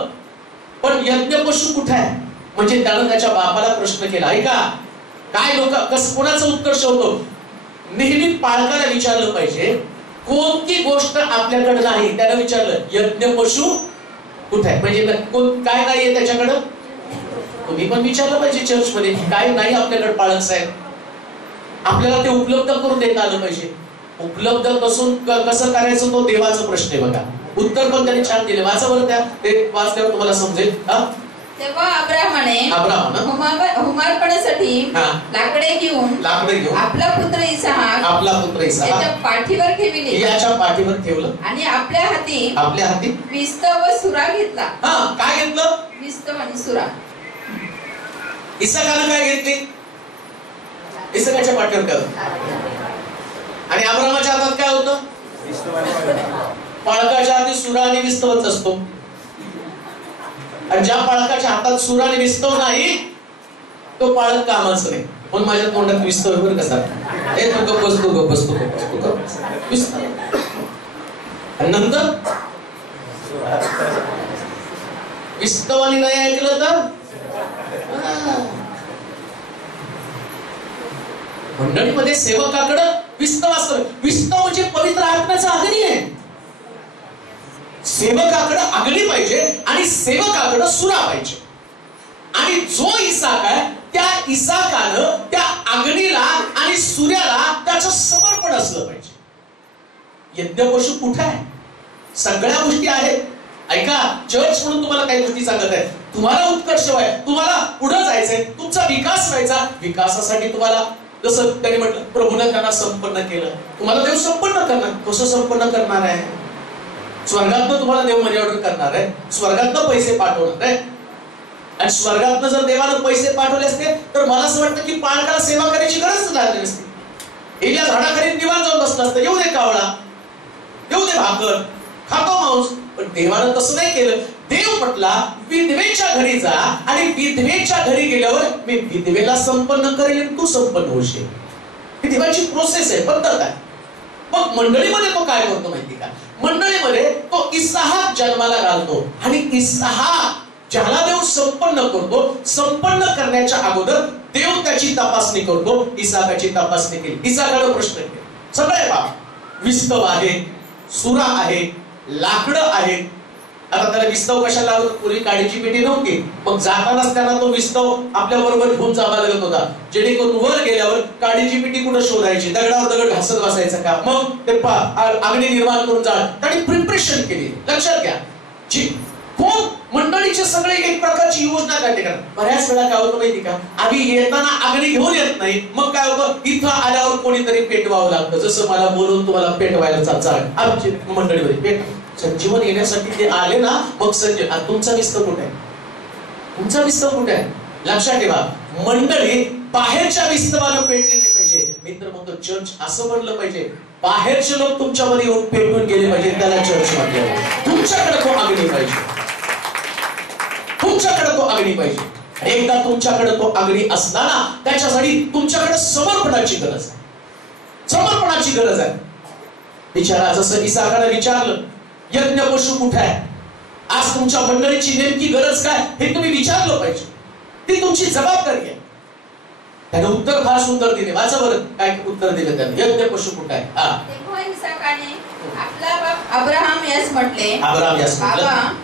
पण यज्ञ पशु कुठे आहे? म्हणजे त्यानं त्याच्या बापाला प्रश्न केला. ऐका, काय लोक कसं कोणाचं उत्कर्ष होतो? नेहमी पालकाला विचारलं पाहिजे, कोणती गोष्ट आपल्याकडे नाही त्यानं विचारलं, यज्ञ पशु कुठे आहे? म्हणजे काय नाहीये त्याच्याकडं? तुम्ही पण विचारलं पाहिजे चर्च मध्ये, काय नाही आपल्याकडे पालक साहेब? आपल्याला ते उपलब्ध करून देता आलं पाहिजे. उपलब्ध कसं करायचं तो देवाचा प्रश्न आहे बघा. उत्तर पण त्यांनी छान दिले. वाचा बरं, त्या ते वाचल्यावर तुम्हाला समजेल. तेव्हा अब्राहमाने होमार्पणासाठी लाकडे घेऊन आपला पुत्र इसाक याच्या पाठीवर ठेवलं आणि आपल्या हाती विस्त व सुरा घेतला. काय घेतलं? विस्त आणि सुरा. इसाकानं काय घेतली? इसाकाच्या पाठीवर ठेवलं. आणि अब्राहमाच्या हातात काय होतं? पाळकाच्या हाती सुरा आणि विस्तवच असतो. आणि ज्या पाळकाच्या हातात सुरा आणि विस्तव नाही, तो पाळक कामाचं नाही. पण माझ्या तोंडात विस्तव बरं कसा? हे तू गप्प बसतो. नंतर विस्तवानी नाही ऐकलं तर मंडळीमध्ये सेवकाकडं विस्तव असतं. विस्तव म्हणजे पवित्र आत्म्याचा अग्नी आहे. सेवकाकडे अग्नी पाहिजे आणि सेवकाकडे सुरा पाहिजे. आणि जो इसाक आहे त्या इसाकानं त्या अग्नीला आणि सूर्याला त्याचं समर्पण असलं पाहिजे. यज्ञपशु कुठे आहे? सगळ्या गोष्टी आहेत. ऐका, चर्च म्हणून तुम्हाला काही गोष्टी सांगत आहे. तुम्हाला उत्कर्ष व्हाय, तुम्हाला पुढे जायचंय, तुमचा विकास व्हायचा. विकासासाठी तुम्हाला जसं त्यांनी म्हटलं, प्रभूने त्यांना संपन्न केलं, तुम्हाला देव संपन्न करणार. कसं संपन्न करणार आहे? स्वर्गातनं तुम्हाला देव मनी ऑर्डर करणार आहे, स्वर्गातनं पैसे पाठवणार आहे. आणि स्वर्गातनं जर देवानं पैसे पाठवले असते तर मला असं वाटतं की पालकाला सेवा करायची गरज लागली नसती. एलिया झाडाखाली निवांत जाऊन बसला असता, येऊ दे कावळा, येऊ दे भाकर, खातो मांस. पण देवानं तसं नाही केलं. देव म्हटला, विधवेच्या घरी जा आणि विधवेच्या घरी गेल्यावर मी विधवेला संपन्न करेल, तू संपन्न होशील. ही देवाची प्रोसेस आहे, पद्धत आहे. मग मंडळीमध्ये तो काय करतो माहिती का? मंडळीमध्ये तो इसाहाक जन्माला घालतो आणि इसाहाक ज्याला देव संपन्न करतो, संपन्न करण्याच्या अगोदर देव त्याची तपासणी करतो. इसाकाची तपासणी केली. इसाकाला प्रश्न केला, सगळे बाप विस्तव आहे, सुरा आहे, लाकडं आहे. आता त्याला विस्तव कशाला लावत? पूर्वी काडीची पेटी नव्हती, मग जातानाच त्यांना तो विस्तव आपल्या बरोबर घेऊन जावा लागत होता, जेणेकरून वर गेल्यावर काडीची पेटी कुठं शोधायची, दगडावर दगड घासत बसायचं का? मग ते अग्नी निर्माण करून जा. त्यांनी प्रिपरेशन केली. लक्षात घ्या, कोण मंडळीचे सगळे एक प्रकारची योजना काढते का? बऱ्याच वेळा काय होतं माहिती का? आधी येताना अग्नी घेऊन येत नाही, मग काय होतं, इथं आल्यावर कोणीतरी पेटवावं लागतं. जसं मला बोलून तुम्हाला पेटवायला चाल आमची मंडळीमध्ये पेट संजीवन येण्यासाठी ते आले ना, मग संजीव. तुमचा विस्तव कुठे आहे? तुमचा विस्तव कुठे आहे? लक्षात ठेवा, मंडळी बाहेरच्या विस्तवाला पेटले नाही पाहिजे. मित्र म्हणतो चर्च असं म्हणलं पाहिजे, बाहेरचे लोक तुमच्यामध्ये येऊन पेटून गेले पाहिजे, त्याला चर्च म्हणते. तुमच्याकडे तो अग्नी पाहिजे, तुमच्याकडे तो अग्नी पाहिजे. आणि एकदा तुमच्याकडे तो अग्नी असला ना, त्याच्यासाठी तुमच्याकडे समर्पणाची गरज आहे. समर्पणाची गरज आहे. विचारा, जसं इसाकाने विचारलं, यज्ञ पशु कुठे आहे? आज तुमच्या मंडळीची नेमकी गरज काय हे तुम्ही विचारलं पाहिजे. ती तुमची जबाबदारी आहे. त्याने उत्तर फार सुंदर दिले. वाचा बरं काय उत्तर दिलं त्याने. यज्ञ पशु कुठे आहे? तेव्हा इसाकाने आपला बाप अब्राहम यास म्हटले,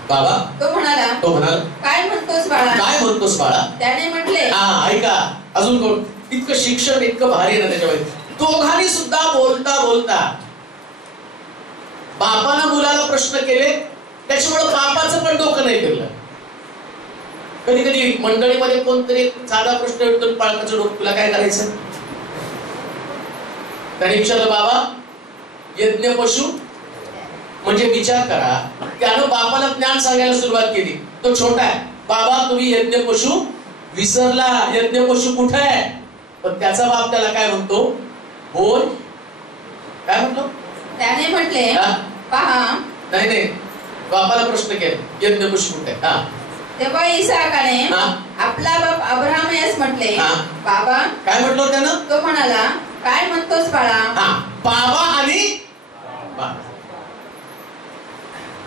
बाबा. तो म्हणाला, काय म्हणतोस बाळा? त्याने म्हटले, ऐका, अजून कोण? इतकं शिक्षण इतकं भारी ना त्याच्यामध्ये. दोघांनी सुद्धा बोलता बोलता बापानं मुलाला प्रश्न केले, त्याच्यामुळे बापाचं पण डोकं नाही फिरलं. कधी कधी मंडळीमध्ये कोणतरी साधा प्रश्न विचारतो, पालकाचं डोकं तुला काय करायचं? त्याने विचारलं, बाबा यज्ञ पशु म्हणजे विचार करा, त्यानं बापाला ज्ञान सांगायला सुरुवात केली. तो छोटा आहे, बाबा तुम्ही यज्ञ पशु विसरला, यज्ञ पशु कुठे आहे? पण त्याचा बाप त्याला काय म्हणतो, बोल. काय म्हणतो? त्याने म्हटले, पहा. नाही, बापाला प्रश्न केला, यज्ञ पशु कुठे आहे? तेव्हा इसाकाने आपला बाप अब्राहम यास म्हटले, बाबा. काय म्हटलं त्यानं? तो म्हणाला, काय म्हणतोस बाळा? बाबा आणि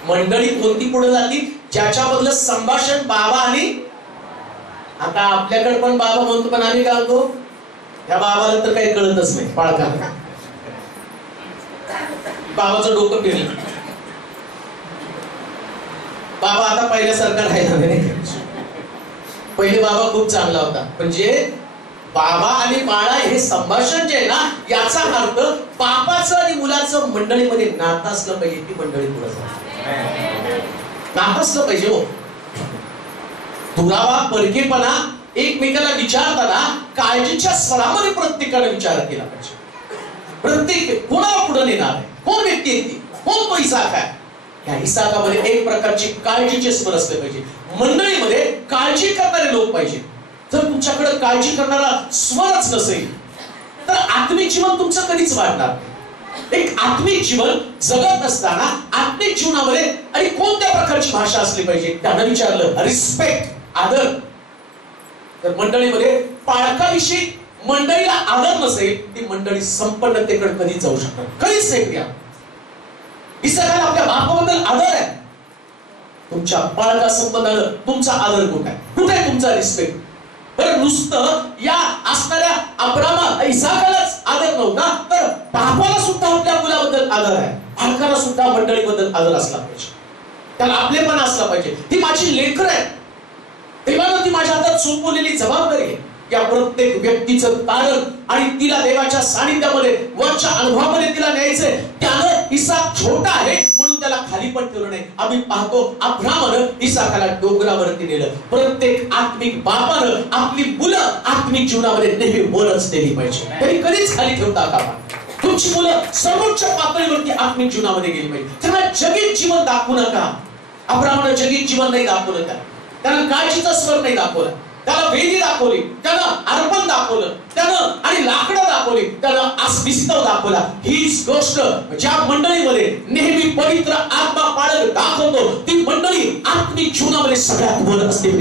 मंडळी कोणती पुढे जाती? ज्याच्यामधलं संभाषण बाबा आणि. आता आपल्याकडे पण बाबा म्हणतो, पण आम्ही काय म्हणतो, त्या बाबाला तर काही कळतच नाही. पाळकाला बाबाचं डोकं फिरलं. बाबा आता पहिल्यासारखा राहिला नाही. पहिले बाबा खूप चांगला होता, म्हणजे बाबा आणि बाळा हे संभाषण जे आहे ना, याचा अर्थ बापाचं आणि मुलाचं मंडळीमध्ये नातं असलं पाहिजे. ती मंडळी पुढे नातं असलं पाहिजे. हो, दुरावा परकेपणा एकमेकाला विचारताना काळजीच्या स्वरामध्ये प्रत्येकाने विचार केला पाहिजे. प्रत्येक कोणाला पुढे नेणार आहे, कोण व्यक्ती येते, कोण तो इसाक आहे. या इसाकामध्ये एक प्रकारची काळजीचे स्वर असले पाहिजे. मंडळीमध्ये काळजी करणारे लोक पाहिजे. जर तुमच्याकडे काळजी करणारा स्वरच नसेल तर आत्मिक जीवन तुमचं कधीच वाढणार नाही. एक आत्मिक जीवन जगत असताना आत्मिक जीवनामध्ये आणि कोणत्या प्रकारची भाषा असली पाहिजे. त्यानं विचारलं, रिस्पेक्ट, आदर. तर मंडळीमध्ये पालकाविषयी मंडळीला आदर नसेल, ती मंडळी संपन्नतेकडे कधीच जाऊ शकणार कधीच नाही. क्रिया इसाकाला आपल्या बापाबद्दल आदर आहे. तुमच्या पालका संबंधानं तुमचा आदर कुठे आहे? कुठे आहे तुमचा रिस्पेक्ट? बरं, नुसतं या असणाऱ्या अब्रामा इसाकालाच आदर नव्हता, तर बापाला सुद्धा आपल्या मुलाबद्दल आदर आहे. पालकाला सुद्धा मंडळीबद्दल आदर असला पाहिजे. त्याला आपलेपणा असला पाहिजे. ही माझी लेकरं आहे, देवानं ती माझ्या हातात सोपवलेली जबाबदारी आहे. या प्रत्येक व्यक्तीचं तारण आणि तिला देवाच्या सानिध्यामध्ये वरच्या अनुभवामध्ये तिला न्यायचंय. त्यानं इसाक छोटा आहे म्हणून त्याला खाली पण ठेवलं नाही. आम्ही पाहतो अब्रामानं इसाकाला डोंगरावरती नेलं. प्रत्येक आत्मिक बापानं आपली मुलं आत्मिक जीवनामध्ये नेहमी वरच नेली पाहिजे. तरी कधीच खाली ठेवता कामा. तुमची मुलं सर्वोच्च पातळीवरती आत्मिक जीवनामध्ये गेली पाहिजे. त्यांना जगीत जीवन दाखवू नका. अब्रामानं जगीत जीवन नाही दाखवलं, त्यानं काळजीचा स्वर नाही दाखवला, त्याला वेदी दाखवली, त्यानं अर्पण दाखवलं, त्यानं आणि लाकडं दाखवली, त्यानं विस्तव दाखवला. हीच गोष्ट ज्या मंडळीमध्ये नेहमी पवित्र आत्मा पाळत दाखवतो, ती मंडळी आत्मिक जीवनामध्ये सगळ्यात वर असते.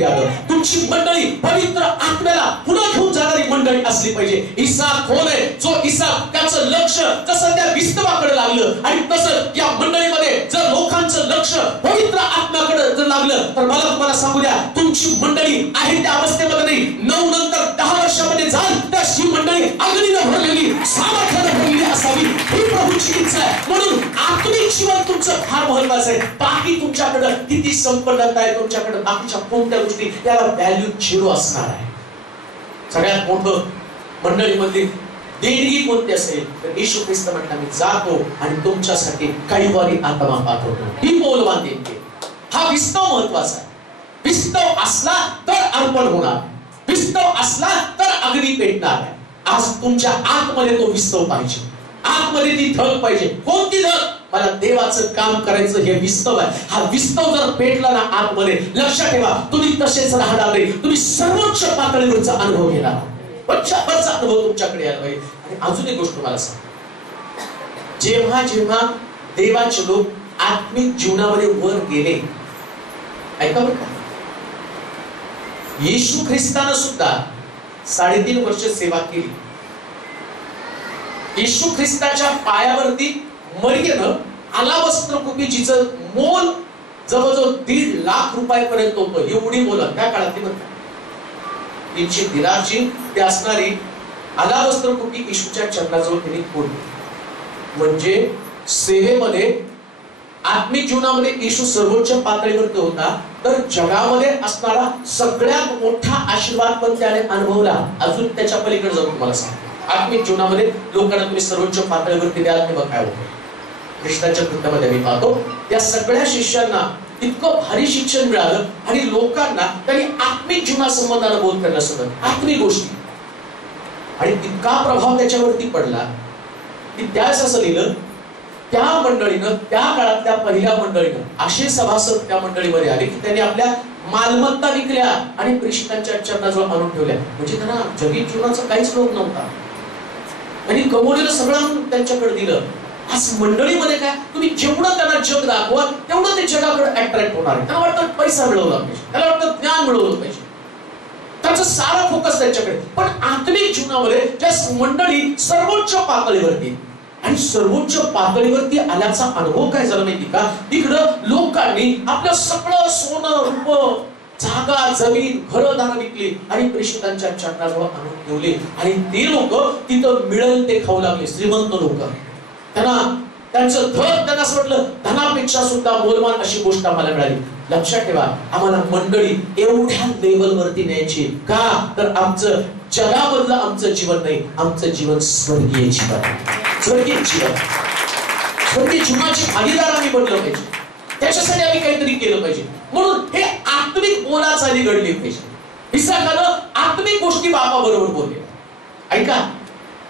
तुमची मंडळी पवित्र आत्म्याला पुढे घेऊन जाणारी मंडळी असली पाहिजे. इसाक कोण आहे? जो इसाक त्याचं लक्ष जसं त्या विस्तवाकडे लागलं आणि तसं या मंडळीमध्ये जर लोकांचं लक्ष पवित्र आत्म्याकडे जर लागलं, तर मला तुम्हाला सांगू द्या, तुमची मंडळी आहे त्या अवस्थेमध्ये नाही. 9 नंतर 10 वर्षामध्ये जाल तर ही मंडळी अग्नीनं भरलेली, सामर्थ्यानं भरलेली असावी, ही प्रभूची इच्छा आहे. म्हणून आत्मिक जीवन तुमचं फार महत्वाचं आहे. बाकी तुमच्याकडे किती संपन्नता आहे, तुमच्याकडे बाकीच्या कोणत्या गोष्टी, याला व्हॅल्यू 0 असणार आहे. सगळ्यात मोठं मंडळीमधली देणगी कोणती असेल तर येशू ख्रिस्त म्हटला, मी जातो आणि तुमच्यासाठी कैवारी आत्मा पाठवतो. ही मौल्यवान देणगी. हा विस्तव महत्वाचा आहे. विस्तव असला तर अर्पण होणार, विस्तव असला तर अग्नी पेटणार आहे. आज तुमच्या आतमध्ये तो विस्तव पाहिजे. आतमध्ये ती धग पाहिजे. कोणती धग? मला देवाचं काम करायचं, हे विस्तव आहे. हा विस्तव जर पेटला ना आतमध्ये, लक्षात ठेवा, तुम्ही तसेच राहणार नाही. तुम्ही सर्वोच्च पातळीवरचा अनुभव घेणार. वरचा अनुभव तुमच्याकडे यायला पाहिजे. आणि अजून एक गोष्ट मला सांग, जेव्हा जेव्हा देवाचे लोक आत्मिक जीवनामध्ये वर गेले, ऐका बरं का, येशू ख्रिस्तानं सुद्धा 3.5 वर्ष सेवा केली. येशू ख्रिस्ताच्या पायावरती मरियेनं अलाबस्त्र कुपी, जिचं मोल जवळजवळ 1.5 लाख रुपयापर्यंत होतं. एवढी मोल त्या काळातली म्हणतात. 300 दिनारची ते असणारी अलाबस्त्र कुपी येशूच्या चरणाजवळ त्यांनी फोडली. म्हणजे सेवेमध्ये आत्मिक जीवनामध्ये येशू सर्वोच्च पातळीवरती होता, तर जगामध्ये असणारा सगळ्यात मोठा आशीर्वाद पण त्याने अनुभवला. अजून त्याच्या पलीकडे जाऊन तुम्हाला सांगतो, आत्मिक जीवनामध्ये लोकांना तुम्ही सर्वोच्च पातळीवरती द्याल तेव्हा काय होतं. कृष्णाच्या कृत्यामध्ये मी पाहतो, या सगळ्या शिष्यांना इतकं भारी शिक्षण मिळालं आणि लोकांना त्यांनी आत्मिक जीवनासंबंधानं बोध करायला सुरुवात, आत्मिक गोष्टी, आणि इतका प्रभाव त्याच्यावरती पडला की त्याच असं लिहिलं, त्या मंडळीनं, त्या काळातल्या पहिल्या मंडळीनं असे सभासद त्या मंडळीमध्ये आले की त्यांनी आपल्या मालमत्ता विकल्या आणि प्रेषितांच्या चरणाजवळ आणून ठेवल्या. म्हणजे त्यांना जगी जीवनाचा काहीच लोभ नव्हता आणि कमवलेलं सगळं त्यांच्याकडे दिलं. आज मंडळीमध्ये काय, तुम्ही जेवढं त्यांना जग दाखवा तेवढं ते जगाकडे अट्रॅक्ट होणार आहे. त्यांना वाटतं पैसा मिळवला पाहिजे, त्याला वाटतं ज्ञान मिळवलं पाहिजे, त्याचा सारा फोकस त्यांच्याकडे. पण आत्मिक जीवनामध्ये ज्या मंडळी सर्वोच्च पातळीवरती, आणि सर्वोच्च पातळीवरती आल्याचा अनुभव काय झाला माहिती का, तिकडं लोकांनी आपलं सगळं सोनं रूप, जागा, जमीन, घरदार विकली आणि प्रेषितांच्या चरणाजवळ आणून ठेवले. आणि ते लोक तिथं मिळेल ते खाऊ लागले. श्रीमंत लोक, त्यांना त्यांचं धन, त्यांना असं वाटलं धनापेक्षा सुद्धा मोलमान अशी गोष्ट आम्हाला मिळाली. लक्षात ठेवा, आम्हाला मंडळी एवढ्या लेवलवरती न्यायची का, तर आमचं जगामधलं आमचं जीवन नाही, आमचं जीवन स्वर्गीय जीवन, स्वर्गीय जीवन, स्वर्गीय जीवनाची भागीदार आम्ही बनलो पाहिजे. त्याच्यासाठी आम्ही काहीतरी केलं पाहिजे. म्हणून हे आत्मिक बोलाचाली घडली पाहिजे. इसाकानं आत्मिक गोष्टी बापाबरोबर बोलले. ऐका,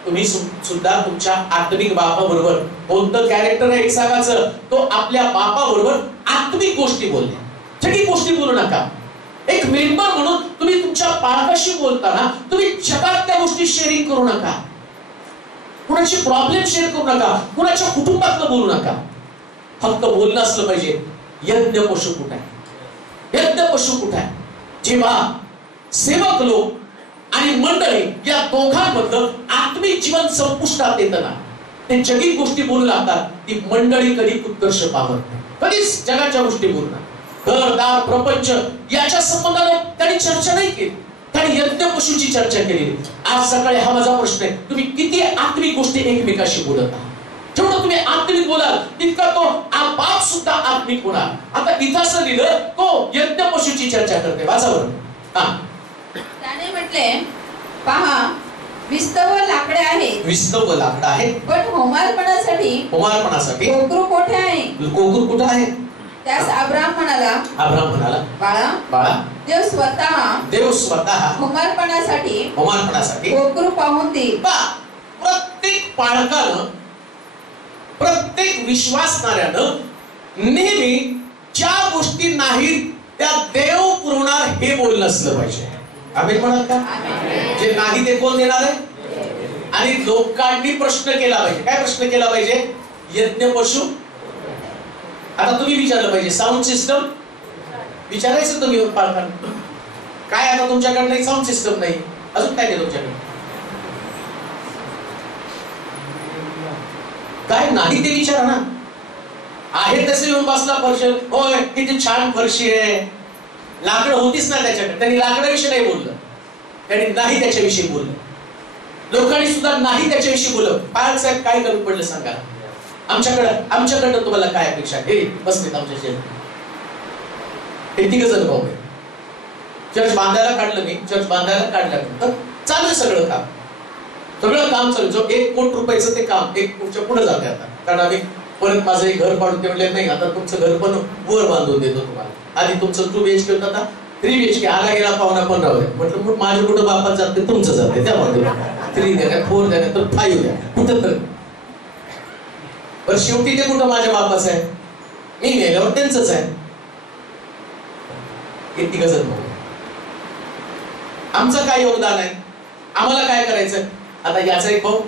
तुम्ही सुद्धा तुमच्या आत्मिक बापाबरोबर, कोणतं कॅरेक्टर आहे इसाकाचं, तो आपल्या बापाबरोबर आत्मिक गोष्टी बोलले, जटिल गोष्टी बोलू नका. एक मेंबर म्हणून तुम्ही तुमच्या पालकाशी बोलताना तुम्ही जगातल्या गोष्टी शेअरिंग करू नका, कुणाची प्रॉब्लेम शेअर करू नका, कुणाच्या कुटुंबातलं बोलू नका. फक्त बोलणं असलं पाहिजे, यज्ञ पशु कुठे आहे, यज्ञ पशु कुठे आहे. जेव्हा सेवक लोक आणि मंडळी या दोघांमधलं आत्मिक जीवन संपुष्टात येतं ना, ते जगी गोष्टी बोलू लागतात, ती मंडळी कधी उत्कर्ष पावत नाही, कधीच जगाच्या गोष्टी बोलणार. घरदार, प्रपंच याच्या संबंधाने त्यांनी चर्चा नाही केली, त्यांनी यज्ञ पशुची चर्चा केली. आज सकाळी हा माझा प्रश्न आहे, तुम्ही किती आत्मिक गोष्टी एकमेकाशी बोलत आहात. जेवढं तुम्ही आत्मिक बोलाल तितका तो बाप सुद्धा आत्मिक होणार. आता इथं असं लिहिलं, तो यज्ञ पशुची चर्चा करते. वाचा बरं. त्याने म्हटले, पहा, विस्तव लाकडे आहेत, विस्तव लाकडं आहे, पण होमार्पणासाठी कोकरू कोठे आहे, कोकरू कुठे आहे. त्यास अब्राम म्हणाला, बाळा, देव स्वतः होमार्पणासाठी कोकरू पाहून देईल. प्रत्येक पालकानं, प्रत्येक विश्वासणाऱ्यानं नेहमी ज्या गोष्टी नाहीत त्या देव पुरवणार हे बोलणं असलं पाहिजे. आम्ही म्हणत का, जे नाही ते कोण देणार आहे. आणि लोकांनी प्रश्न केला पाहिजे. काय प्रश्न केला पाहिजे, यज्ञ पशु. आता तुम्ही विचारलं पाहिजे, साऊंड सिस्टम विचारायचं तुम्ही पालकांना. काय आता तुमच्याकडे साऊंड सिस्टम नाही, अजून काय नाही तुमच्याकडे, काय नाही ते विचारा ना. आहे तसे येऊन बसला फरश, होय किती छान फरशी आहे, लाकडं होतीच ना त्याच्याकडे. त्यांनी लाकडाविषयी नाही बोललं, त्यांनी नाही त्याच्याविषयी बोललं. लोकांनी सुद्धा नाही त्याच्याविषयी बोललं. पायल साहेब काय कमी पडलं सांगा, आमच्याकडनं तुम्हाला काय अपेक्षा आहे. बसलेत आमच्या शेत, हे तिघ जण भाऊ आहे. चर्च बांधायला काढलं मी, चर्च बांधायला काढल्यानंतर चालू सगळं काम, सगळं काम चालू. जो 1 कोटी रुपयाचं ते काम 1 कोटीच्या पुढे जाते आता. कारण आम्ही परत माझं घर पाडून ते म्हणले नाही, आता तुमचं घर पण वर बांधून देतो तुम्हाला. आधी तुमचं 2 BHK होतं, आता 3 BHK. आला गेला पाहुणा पण राहू द्या. म्हटलं मग माझं कुठं बापात जाते, तुमचं जाते, त्यामध्ये 3 द्या, 4 द्या, तर 5 द्या, कुठं तर. पण शेवटी ते कुठं माझ्या बापाचं आहे, मी गेल्यावर त्यांचंच आहे. हे तिघ जण भाऊ. आमचं काय योगदान आहे, आम्हाला काय करायचं. आता याचा एक भाऊ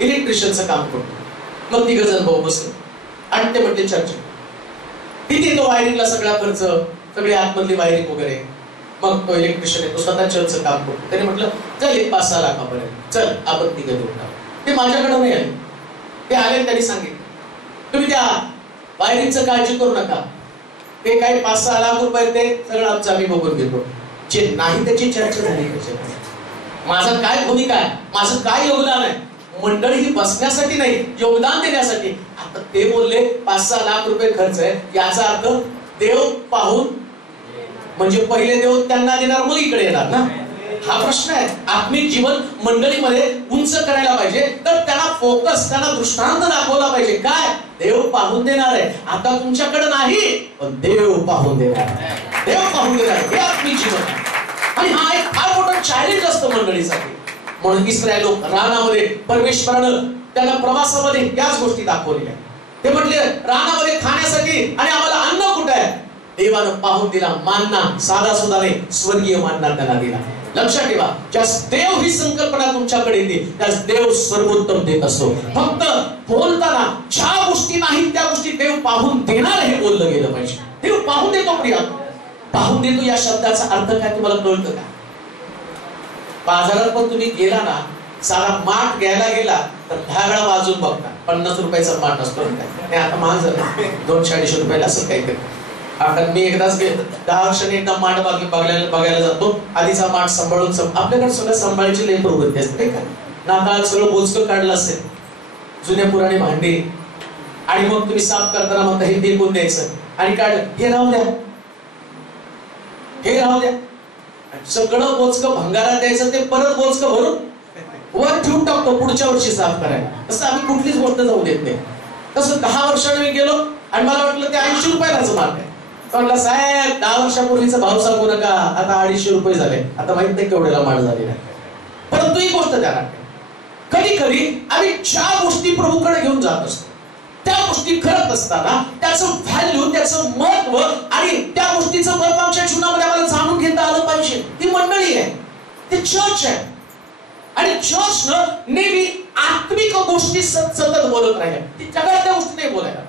इलेक्ट्रिशियनचं काम करतो. मग तिघ जण भाऊ बसले आणि ते म्हणते चर्चा. तिथे तो वायरिंगला सगळा खर्च, सगळी आतमधली वायरिंग वगैरे. मग तो इलेक्ट्रिशियन आहे, तो स्वतः चर्चचं काम करतो. त्याने म्हटलं चल 5-6 लाखापर्यंत चल आपण तिघ जोडून टाकू. ते माझ्याकडे नाही आले, ते आले त्यांनी सांगितलं तुम्ही त्या वायरिंगचं काळजी करू नका, ते काही 5-6 लाख रुपये ते सगळं आमचं आम्ही बघून घेतो. जे नाही त्याची चर्चा झाली. माझं काय भूमिका आहे, माझं काय योगदान आहे. मंडळी ही बसण्यासाठी नाही, योगदान देण्यासाठी. आता ते बोलले 5-6 लाख रुपये खर्च आहे, याचा अर्थ देव पाहून, म्हणजे पहिले देव त्यांना देणार मग इकडे येणार ना. हा प्रश्न आहे. आत्मिक जीवन मंडळीमध्ये उंच करायला पाहिजे तर त्यांना फोकस, त्यांना दृष्टांत दाखवला पाहिजे. काय? देव पाहून देणार आहे. आता तुमच्याकडे नाही, पण देव पाहून देणार आहे. देव पाहून देणार आहे. हे आत्मिक जीवन आहे. आणि हा एक फार मोठा चॅलेंज असतो मंडळीसाठी. म्हणून इस्रायल लोक रानामध्ये परमेश्वरानं त्यांना प्रवासामध्ये त्याच गोष्टी दाखवलेल्या. ते म्हटले रानामध्ये खाण्यासाठी आणि आम्हाला अन्न कुठे आहे? देवानं पाहून दिला मानना, साधा सुद्धा नाही, स्वर्गीय मानना त्यांना दिला. लक्षात ठेवा, ज्यास देव ही संकल्पना तुमच्याकडे येते त्यास देव सर्वोत्तम देत असतो. फक्त बोलताना ज्या गोष्टी नाहीत त्या गोष्टी देव पाहून देणार हे बोललं गेलं पाहिजे. देव पाहून देतो. प्रिया, पाहून देतो या शब्दाचा अर्थ काय तुम्हाला कळतं का? बाजारात पण तुम्ही गेला ना, सारा माठ घ्यायला गेला तर 10 वेळा वाजून बघता. 50 रुपयाचा माठ असतो. नाही आता महाग झालं, 200-250 रुपयाला असं काहीतरी. आपण मी एकदाच 10 वर्षांनी एकदा माठ बघायला जातो. आधीचा माठ सांभाळून आपल्याकडे सगळं सांभाळायची लई प्रवृत्ती असते का? नाकाळात सगळं बोचकं काढलं असेल, जुन्या पुराणे भांडी, आणि मग तुम्ही साफ करताना म्हणता हे फेकून द्यायचं आणि काढलं, हे राहू द्या, हे राहू द्या. सगळं बोचकं भंगारात द्यायचं, ते परत बोचकं भरून वर ठेवून टाकतो पुढच्या वर्षी साफ करायला. तसं आम्ही कुठलीच गोष्ट जाऊ देत नाही. तसं 10 वर्षांनी मी गेलो आणि मला वाटलं ते 80 रुपयालाच माठ आहे. म्हटलं साहेब 10 वर्षापूर्वीचा भाव सांगू नका, आता 250 रुपये झाले. आता माहित नाही केवढ्याला माठ झालेला आहे. परंतु ही गोष्ट त्याला कधी कधी आम्ही ज्या गोष्टी प्रभूकडे घेऊन जात असतो त्या गोष्टी करत असताना त्याचं व्हॅल्यू, त्याचं महत्व आणि त्या गोष्टीचं महत्व आमच्या जीवनामध्ये आम्हाला जाणून घेता आलं पाहिजे. ती मंडळी आहे, ते चर्च आहे. आणि चर्चनं नेहमी आत्मिक गोष्टी सतत बोलत राहिल्या. ती जगातल्या गोष्टी नाही बोलायला.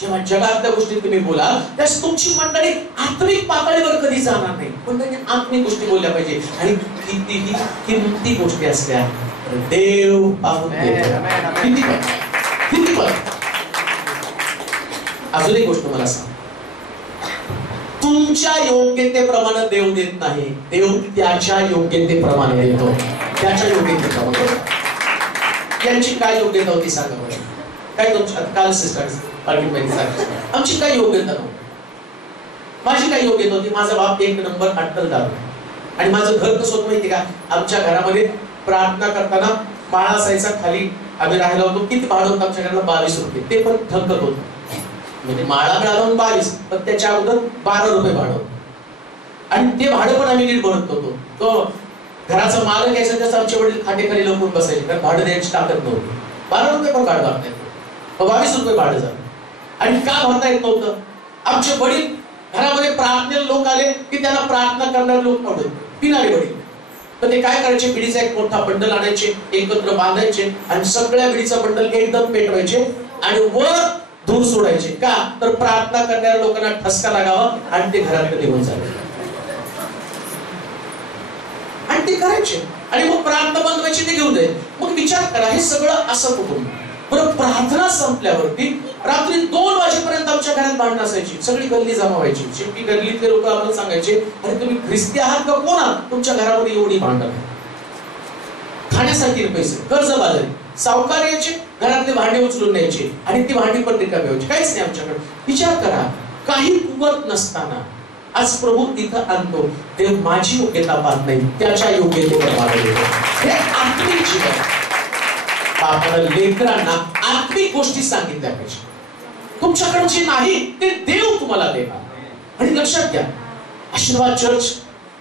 जेव्हा जगातल्या गोष्टी तुम्ही बोलाल त्यास तुमची मंडळी आत्मिक पातळीवर कधी जाणार नाही. पण त्यांनी आत्मिक गोष्टी बोलल्या पाहिजे. आणि कितीही किमती गोष्टी असल्या देव पाहून किती पण. अजून एक गोष्ट मला सांग, तुमच्या योग्यतेप्रमाणे देव देत नाही, देव त्याच्या योग्यतेप्रमाणे देतो. त्याच्या योग्यतेप्रमाणे. यांची काय योग्यता होती सांगा बरं? काय तुमच्या काल सिस्टर आमची काय योग्यता नव्हती. माझी काय योग्यता होती? माझा बाप 1 नंबर अट्टलदार आणि माझं घर कसं होतं माहिती का? आमच्या घरामध्ये प्रार्थना करताना माळा असायचा, खाली आम्ही राहायला होतो. किती भाडं होतं आमच्या घराला? 22 रुपये. ते पण थकत होतं. म्हणजे माळा मिळाला 22, पण त्याच्या अगोदर 12 रुपये भाडं होतं. आणि ते भाडं पण आम्ही नीट भरत होतो. तो घराचा मालक यायचा तसं आमचे वडील खाटेखाली लपून बसायचे, कारण भाडं द्यायची ताकद नव्हती. 12 रुपये पण भाडं भरता येत, 22 रुपये भाडं झालं. आणि का भरता येत नव्हतं? आमचे वडील घरामध्ये प्रार्थनेला लोक आले की त्यांना प्रार्थना करणारे लोक नव्हते, पिणारे वडील. तर ते काय करायचे? बिडीचा एक मोठा बंडल आणायचे, एकत्र बांधायचे आणि सगळ्या बिडीचा बंडल एकदम पेटवायचे आणि वर धूर सोडायचे. का? तर प्रार्थना करणाऱ्या लोकांना ठसका लागावा आणि ते घराकडे निघून जावे. आणि ते करायचे आणि मग प्रार्थना बंद व्हायची, ते घेऊन जाईल. मग विचार करा, हे सगळं असं कुठून? बरं, प्रार्थना संपल्यावरती रात्री 2 वाजेपर्यंत आमच्या घरात भांडण असायची. सगळी गल्ली जमा व्हायची. शेवटी गल्लीतले लोक आम्हाला सांगायचे, अरे तुम्ही ख्रिस्ती आहात का कोण आहात? तुमच्या घरामध्ये एवढी भांडण. खाण्यासाठी पैसे, कर्ज बाजारी, सावकार यायचे, घरातले भांडे उचलून न्यायचे आणि ती भांडी पण रिकामी व्हायची. काहीच नाही आमच्याकडे. विचार करा, काही कुवत नसताना आज प्रभू तिथं आणतो. देव माझी योग्यता पाहत नाही, त्याच्या योग्यतेवर मागवतो. हे आत्मिक जीवन. आपण लेकरांना आत्मिक गोष्टी सांगितल्या पाहिजे. तुमच्याकडे जे नाही ते देव तुम्हाला देणार. आणि लक्षात घ्या, आशीर्वाद चर्च,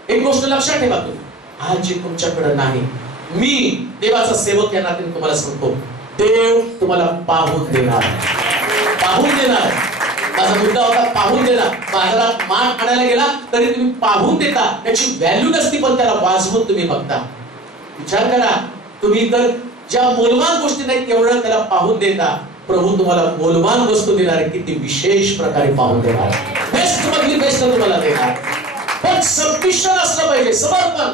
एक गोष्ट लक्षात ठेवा, तुम्ही आज जे तुमच्याकडे नाही, मी देवाचा सेवक या नात्याने तुम्हाला सांगतो, देव तुम्हाला पाहून देणार. पाहून देणार. माझा मुद्दा होता पाहून देणार. बाजारात माठ आणायला गेला तरी तुम्ही पाहून देता, त्याची व्हॅल्यू नसती, पण त्याला वाजवून तुम्ही बघता. विचार करा, तुम्ही तर ज्या मोलवान गोष्टी नाही तेवढं त्याला पाहून देता, प्रभू तुम्हाला मोलवान वस्तू देणार, किती विशेष प्रकारे पाहून देणार. बेस्ट मधली बेस्ट तुम्हाला देणार. पण सबमिशन असलं पाहिजे, समर्पण.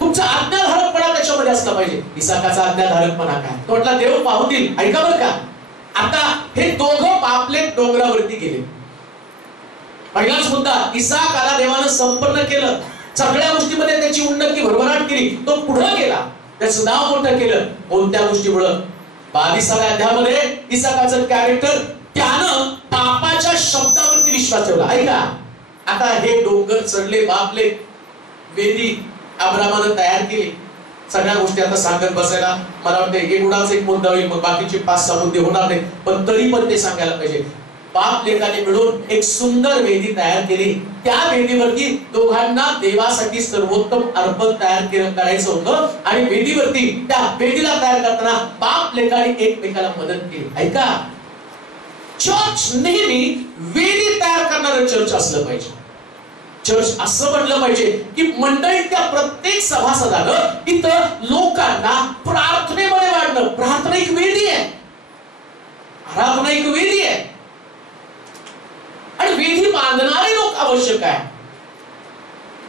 तुमचा आज्ञाधारकपणा त्याच्यामध्ये असला पाहिजे. इसाकाचा आज्ञाधारकपणा काय? तो म्हटला देव पाहू देईल. ऐका बरं का, आता हे दोघं बापले डोंगरावरती गेले. पहिलाच मुद्दा, इसाकाला देवानं संपन्न केलं, सगळ्या गोष्टीमध्ये त्याची उन्नती भरभराट केली. तो पुढे गेला, त्याचं नाव मोठं केलं. कोणत्या गोष्टीमुळे? 22व्या अध्यायामध्ये इसाकाचं कॅरेक्टर, त्यानं बापाच्या शब्दावरती विश्वास ठेवला. ऐका, आता हे डोंगर चढले, बापले वेदी अब्रामानं तयार केली. सगळ्या गोष्टी आता सांगत बसायला मला वाटतं एवढाच एक मुद्दा होईल, मग बाकीचे 5-6 मुद्दे होणार नाही, पण तरी पण ते सांगायला पाहिजे. बाप लेकाने मिळून एक सुंदर वेदी तयार केली. त्या वेदीवरती दोघांना देवासाठी सर्वोत्तम अर्पण तयार करायचं होतं आणि वेदीवरती त्या वेदीला तयार करताना बाप लेकाने एकमेकाला मदत केली. ऐका, चर्च नेहमी वेदी तयार करणारं चर्च असलं पाहिजे. चर्च असं म्हणलं पाहिजे की मंडळीतल्या प्रत्येक सभासदानं इथं लोकांना प्रार्थनेमध्ये वाढणं. प्रार्थना एक वेदी आहे, आराधना एक वेदी आहे आणि वेदी बांधणारे लोक आवश्यक आहे.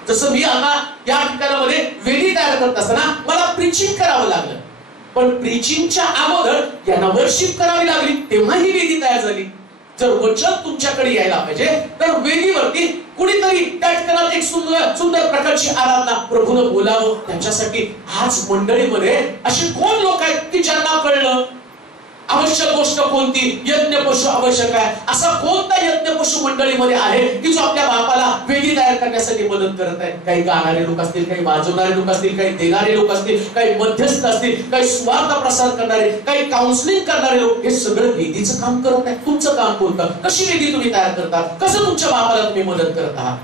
जसं मी आता या ठिकाणामध्ये वेदी तयार करत असताना मला प्रीचिंग करावं लागलं, पण प्रीचिंगच्या अगोदर यांना वर्शिप करावी लागली, तेव्हा ही वेदी तयार झाली. जर वचन तुमच्याकडे यायला पाहिजे तर वेदीवरती कुणीतरी त्या ठिकाणात एक सुंदर प्रकारची आराधना प्रभूनं बोलावं. त्यांच्यासाठी आज मंडळीमध्ये असे कोण लोक आहेत की ज्यांना कळलं आवश्यक गोष्ट कोणती, यज्ञ पशु आवश्यक आहे. असा कोणता यज्ञ पशु मंडळीमध्ये आहे की जो आपल्या बापाला वेदी तयार करण्यासाठी मदत करत आहे. काही गाणारे लोक असतील, काही वाजवणारे लोक असतील, काही देणारे लोक असतील, काही मध्यस्थ असतील, काही सुवार्थ प्रसार करणारे, काही काउन्सिलिंग करणारे लोक. हे सगळं वेदीचं काम करत आहे. तुमचं काम कोणतं? कशी वेदी तुम्ही तयार करता? कसं तुमच्या बापाला तुम्ही मदत करत आहात?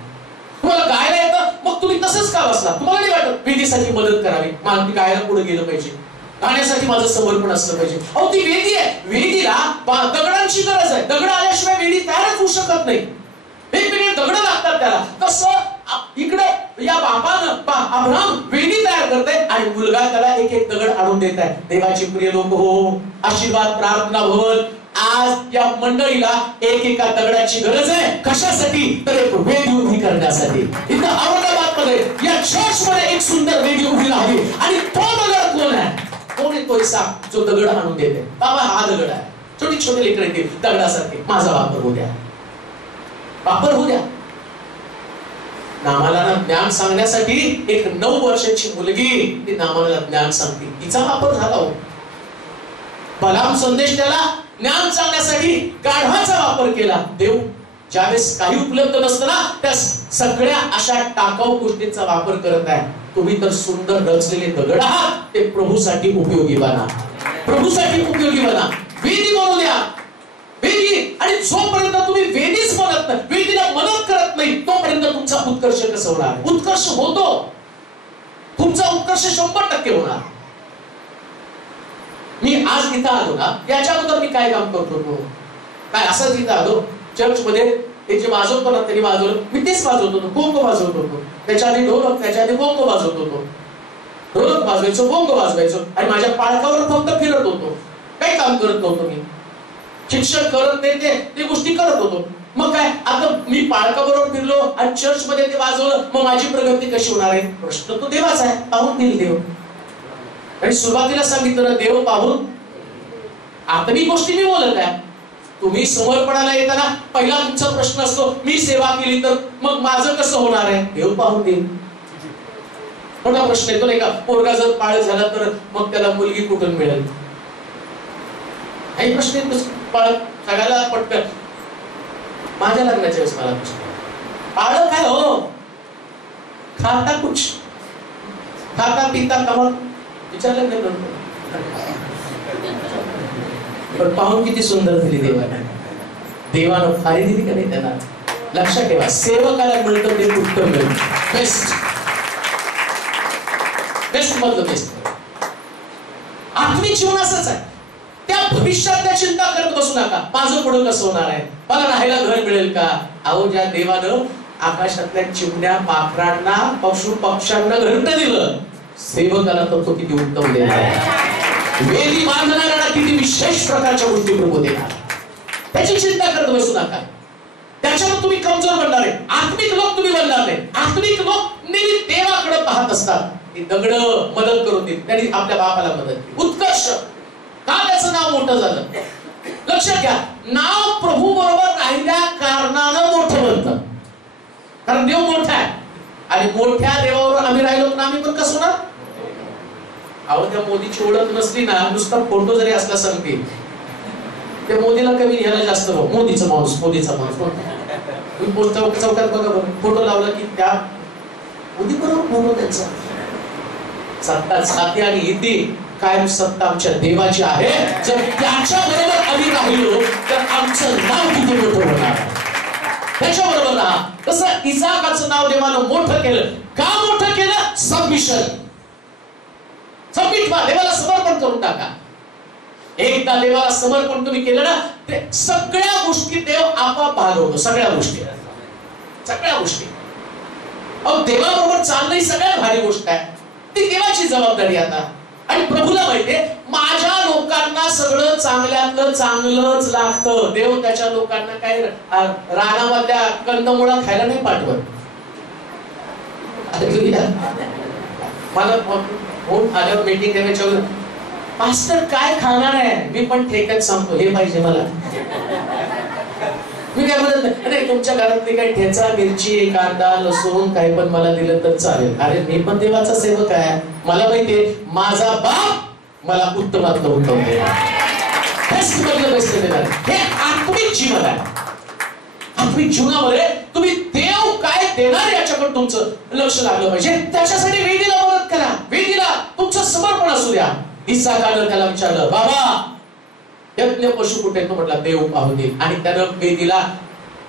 तुम्हाला गायला येतं, मग तुम्ही तसंच का बसला? तुम्हाला नाही वाटत वेदीसाठी मदत करावी, मला गायला पुढे गेलं पाहिजे, गाण्यासाठी माझं समर्पण असलं पाहिजे? अहो, ती वेदी आहे. वेदीला दगडांची गरज आहे. दगड आल्याशिवाय वेदी तयारच होऊ शकत नाही. वेगवेगळे दगड लागतात त्याला. तसं इकडे या बापानं अब्राम वेदी तयार करताय आणि मुलगा त्याला एक एक दगड आणून देत आहे. देवाचे प्रिय लोक हो, आशीर्वाद प्रार्थना भवन आज या मंडळीला एका दगडाची गरज आहे. कशासाठी? तर एक वेदी उभी करण्यासाठी. इथं औरंगाबाद मध्ये या चर्च मध्ये एक सुंदर वेदी उभी राहावी आणि तो दगड कोण आहे? कोण आहे तो साप जो दगड आणून देते? बाबा हा दगड आहे. छोटी छोटी लेकरं येतील दगडासारखे, माझा वापर होऊ द्या, वापर होऊ द्या. नामाला ज्ञान सांगण्यासाठी एक 9 वर्षाची मुलगी ती नामाला ज्ञान सांगते, तिचा वापर झाला हो. बलाम संदेश त्याला ज्ञान सांगण्यासाठी गाढवाचा वापर केला. देव ज्यावेळेस काही उपलब्ध नसतं ना, त्या सगळ्या अशा टाकाऊ गोष्टींचा वापर करत आहे. तुम्ही तर सुंदर रचलेले दगड आहात, ते प्रभूसाठी उपयोगी बना, प्रभूसाठी उपयोगी बना. वेदी बनवू द्या, वेदी. आणि जोपर्यंत तुम्ही वेदीच बनत नाही, वेदीला मदत करत नाही, तोपर्यंत तुमचा उत्कर्ष कसं होणार? उत्कर्ष होतो, तुमचा उत्कर्ष 100% होणार. मी आज इथं आलो ना, याच्या अगोदर मी काय काम करतो? काय असंच इथं आलो चर्च मध्ये, हे जे वाजवतो ना त्यांनी वाजवलं, मी तेच वाजवत होतो, बोंगो वाजवत होतो. त्याच्या आधी ढोलक, त्याच्या आधी बोंगो वाजवत होतो. ढोलक वाजवायचो, बोंगो वाजवायचो आणि माझ्या पाळकावर फक्त फिरत होतो. काही काम करत नव्हतो मी. शिक्षण करत ते गोष्टी करत होतो. मग काय, आता मी पाळकाबरोबर फिरलो आणि चर्च मध्ये ते वाजवलं, मग माझी प्रगती कशी होणार आहे? प्रश्न तो देवाचा आहे. पाहून देईल देव. आणि सुरुवातीला सांगितलं देव पाहून. आत्मिक गोष्टी मी बोलत आहे. तुम्ही समर्पणाला येताना पहिला तुमचा प्रश्न असतो, मी सेवा केली तर मग माझं कसं होणार आहे? देव पाहून देईल. मोठा प्रश्न येतो नाही का, पोरगा जर पाळ झाला तर मग त्याला मुलगी कुठून मिळेल? काही प्रश्न येतो पाळ सगळ्याला पटकन. माझ्या लग्नाच्या वेळेस मला प्रश्न, पाळ काय हो? खाता कुछ, खाता पिता कमर विचारलं नाही. पण पाहून किती सुंदर दिली देवाने. देवानं फारी दिली का नाही त्यांना? लक्षात ठेवा, सेवकाला मिळतं ते उत्तम मिळतं. बेस्ट बेस्ट मधलं बेस्ट. आत्मिक जीवन असंच आहे. त्या भविष्यातल्या चिंता करत बसू नका, माझं पुढं कसं होणार आहे, मला राहायला घर मिळेल का? अहो, ज्या देवानं आकाशातल्या चिमण्या पाखरांना पशु पक्ष्यांना घरटं दिलं, सेवकाला तर तो किती उत्तम देणार आहे. वेदी बांधणाऱ्याला किती विशेष प्रकारच्या गोष्टी प्रभू देणार. त्याची चिंता करत बसू नका. त्याच्यावर तुम्ही कमजोर बनणार आहे. आत्मिक लोक तुम्ही बनणार नाही. आत्मिक लोक नेहमी देवाकडे पाहत असतात. ते दगड मदत करून देत, त्यांनी आपल्या बापाला मदत केली. उत्कर्ष का त्याचं नाव मोठं झालं? लक्षात घ्या, नाव प्रभू बरोबर राहिल्या कारणानं मोठं बनतं. कारण देव मोठा आहे आणि मोठ्या देवावर आम्ही राहिलो तर आम्ही पण कसं होणार? अहो, त्या मोदीची ओळख नसली ना, नुसता फोटो जरी असला सांगते, त्या मोदीला कमी घ्यायला जास्त मोदीचा माणूस, मोदीचा माणूस. चौकात बघा बघा, फोटो लावला की त्या उदी बरोबर म्हणतो त्यांचा सत्ता जाती आणि इथे कायम सत्ता आमच्या देवाची आहे. जर त्याच्या बरोबर आम्ही राहिलो तर आमचं नाव किती मोठं होणार. त्याच्या बरोबर राहा. तसं इसाकाचं नाव देवानं मोठं केलं. का मोठं केलं? सबमिशन. सबमिट व्हा, देवाला समर्पण करून टाका. एकदा देवाला समर्पण तुम्ही केलं ना, ते सगळ्या गोष्टी देव आपोआप भागवतो. सगळ्या गोष्टी अहो देवाबरोबर चालणं ही सगळ्यात भारी गोष्ट आहे. ती देवाची जबाबदारी आता. आणि प्रभूला माहितीये माझ्या लोकांना सगळं चांगल्यातलं चांगलंच लागतं. देव त्याच्या लोकांना काय रानामधल्या कंदमुळा खायला नाही पाठवत. मला फोन आल्यावर मीटिंग करायच्या मास्टर काय खाणार आहे, मी पण ठेक्यात सांगतो हे पाहिजे मला. मी काय म्हणत नाही तुमच्या घरातली काही ठेचा मिरची कांदा लसूण काही पण मला दिलं तर चालेल. अरे मी पण देवाचा सेवक आहे. मला माहितीये माझा बाप मला उत्तमातलं उत्तम देणार. हे आत्मिक जीवन आहे. आत्मिक जीवनामध्ये तुम्ही देव काय देणार याच्याकडे तुमचं लक्ष लागलं पाहिजे. त्याच्यासाठी वेदीला मदत करा. वेदीला तुमचं समर्पण असू द्या. इसाकानं त्याला विचारलं बाबा यज्ञ पशु कुठे? तो म्हटला देव पाहू दे. आणि त्यानं वेदीला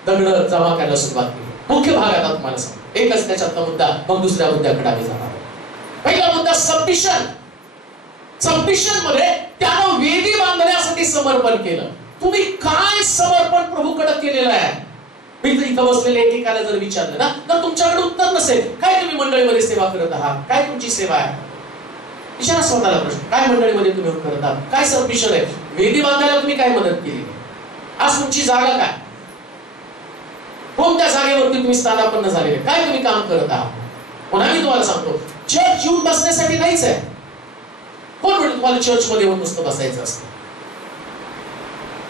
दगड जमा करायला सुरुवात केली. मुख्य भाग आता तुम्हाला सांग एकच त्याच्यातला मुद्दा, मग दुसऱ्या मुद्द्याकडे आम्ही जाणार. पहिला मुद्दा सबमिशन. सबमिशन मध्ये त्यानं वेदी बांधण्यासाठी समर्पण केलं. तुम्ही काय समर्पण प्रभूकडे केलेलं आहे? मी इथं बसलेले एकेकाला जर विचारलं ना तर तुमच्याकडे उत्तर नसेल. काय तुम्ही मंडळीमध्ये सेवा करत आहात? काय तुमची सेवा आहे? विचारा स्वतःला प्रश्न. काय मंडळीमध्ये तुम्ही करत आहात? काय सबमिशन आहे? वेदी बांधायला तुम्ही काय मदत केली? आज तुमची जागा काय? कोणत्या जागेवरती तुम्ही स्थानापन्न झालेले? काय तुम्ही काम करत आहात? पुन्हा मी तुम्हाला सांगतो चर्च येऊन बसण्यासाठी नाहीच आहे. कोण म्हणतो तुम्हाला चर्च मध्ये येऊन नुसतं बसायचं असतं?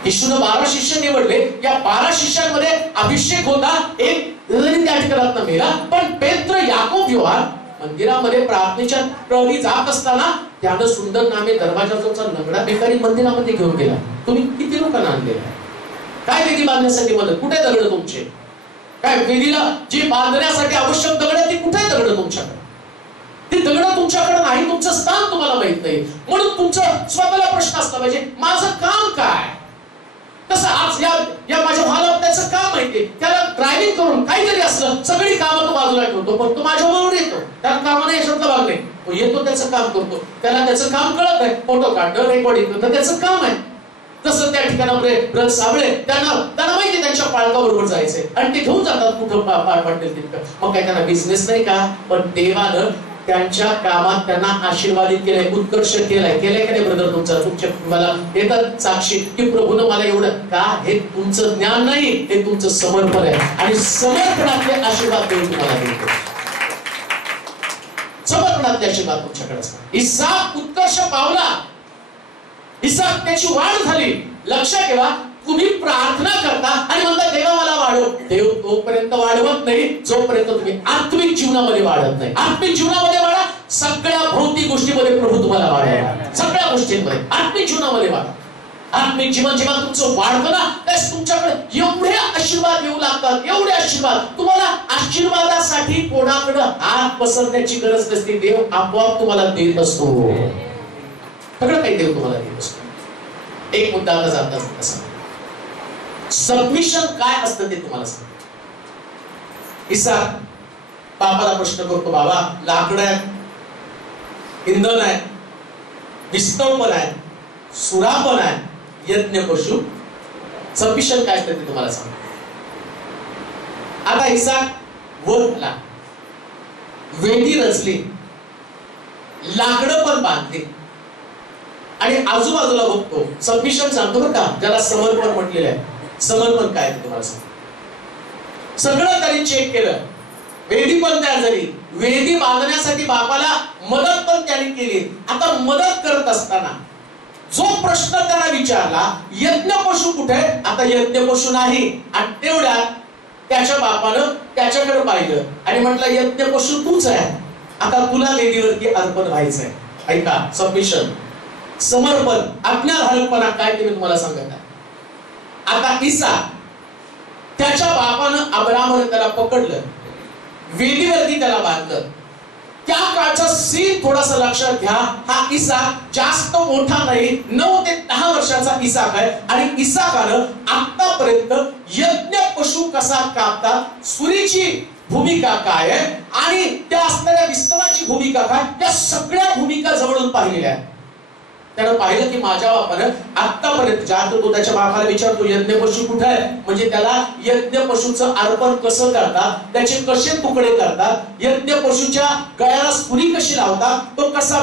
येशूने 12 शिष्य निवडले. या 12 शिष्यांमध्ये अभिषेक होता. एक त्या ठिकाणात मेला. पण पेत्र याकोब योहान मंदिरामध्ये प्रार्थनेच्या प्रहरी जात असताना त्यानं सुंदर नामे दरवाजाचा लंगडा भिकारी मंदिरामध्ये घेऊन गेला. तुम्ही किती लोकांना आणलेला आहे? काय वेदी बांधण्यासाठी मदत? कुठे दगड तुमचे? काय वेदीला जी बांधण्यासाठी आवश्यक दगड ती कुठे दगड तुमच्याकडे? ती दगड तुमच्याकडे नाही. तुमचं स्थान तुम्हाला माहित नाही. म्हणून तुमचं स्वतःला प्रश्न असला पाहिजे माझं काम काय? तसं आज या माझ्या भावाला त्याचं काम माहितीये. त्याला ड्रायव्हिंग करून काहीतरी असलं सगळी कामं तो बाजूला ठेवतो पण तो माझ्याबरोबर येतो. त्याला कामाने यशातला भाग नाही. तो येतो त्याचं काम करतो. त्याला त्याचं काम कळत आहे. फोटो काढणं रेकॉर्डिंग करणं त्याचं काम आहे. तसं त्या ठिकाणामध्ये रथ साबळे त्यांना माहिती त्यांच्या पालकाबरोबर जायचंय आणि ते घेऊन जातात कुठं पाठवतील तिथं. मग काय त्यांना बिझनेस नाही का? पण देवानं त्यांच्या कामात त्यांना आशीर्वादित केलंय, उत्कर्ष केलाय. केलंय का नाही ब्रदर? तुमच्या मला येतात साक्षी की प्रभूनं मला एवढं का? हे तुमचं ज्ञान नाही, हे तुमचं समर्पण आहे. आणि समर्पणातले आशीर्वाद देऊन तुम्हाला देतो. समर्पणातले आशीर्वाद तुमच्याकडे असतात. इसाक उत्कर्ष पावला. इसाक त्याची वाढ झाली. लक्षात ठेवा तुम्ही प्रार्थना करता आणि म्हणता देवा मला वाढव. देव तोपर्यंत वाढवत नाही जोपर्यंत तुम्ही आत्मिक जीवनामध्ये वाढत नाही. आत्मिक जीवनामध्ये वाढा. सगळ्या भौतिक गोष्टीमध्ये प्रभू तुम्हाला वाढवा. सगळ्या गोष्टींमध्ये आत्मिक जीवनामध्ये वाढा. आत्मिक जीवन जेव्हा तुमचं वाढतं ना त्यास तुमच्याकडे एवढे आशीर्वाद येऊ लागतात. एवढे आशीर्वाद. तुम्हाला आशीर्वादासाठी कोणाकडे हात पसरण्याची गरज नसते. देव आपोआप तुम्हाला देत असतो. सगळं काही देव तुम्हाला देत असतो. एक मुद्दा आता जाता सबमिशन काय असतं ते तुम्हाला सांगतो. इसाक बापाला प्रश्न करतो बाबा लाकड आहे, इंधन आहे, पिस्तळ पण आहे, सुरा पण आहे, यज्ञ पशु. सबमिशन काय असतं ते तुम्हाला सांगतो. आता इसाक वर झाला, वेदी रचली, लाकडं पण बांधली आणि आजूबाजूला बघतो. सबमिशन सांगतो बरं का, ज्याला समर्पण म्हटलेलं आहे. समर्पण काय तुम्हाला सांगतो. सगळं त्यांनी चेक केलं. वेदी पण तयार झाली. वेदी बांधण्यासाठी बापाला मदत पण त्यांनी केली. आता मदत करत असताना जो प्रश्न त्यांना विचारला यज्ञ पशु कुठे? आता यज्ञ पशु नाही. आणि तेवढ्यात त्याच्या बापानं त्याच्याकडे पाहिलं आणि म्हटलं यज्ञ पशु तूच आहे. आता तुला वेदीवरती अर्पण व्हायचंय. ऐका सबमिशन, समर्पण, आज्ञाधारकपणा काय ते मी तुम्हाला सांगत आहे. आता इसाक त्याच्या बापानं अब्रामने त्याला पकडलं, वेदीवरती त्याला बांधलं. त्या काळचा सीन थोडासा लक्षात घ्या. हा इसाक जास्त मोठा नाही, 9 ते 10 वर्षाचा इसाक आहे. आणि इसाकानं आतापर्यंत यज्ञ पशु कसा कापतात, सुरीची भूमिका काय आहे आणि त्या असणाऱ्या विस्तवाची भूमिका काय, त्या सगळ्या भूमिका जवळून पाहिलेल्या आहेत. त्यानं पाहिलं की माझ्या बापानं आतापर्यंत ज्या तो त्याच्या बापाला विचारतो यज्ञ पशु कुठे आहे, म्हणजे त्याला यज्ञ पशुचं अर्पण कसं करतात, त्याचे कसे तुकडे करतात, यज्ञ पशुच्या गळ्याला सुरी कशी लावतात, तो कसा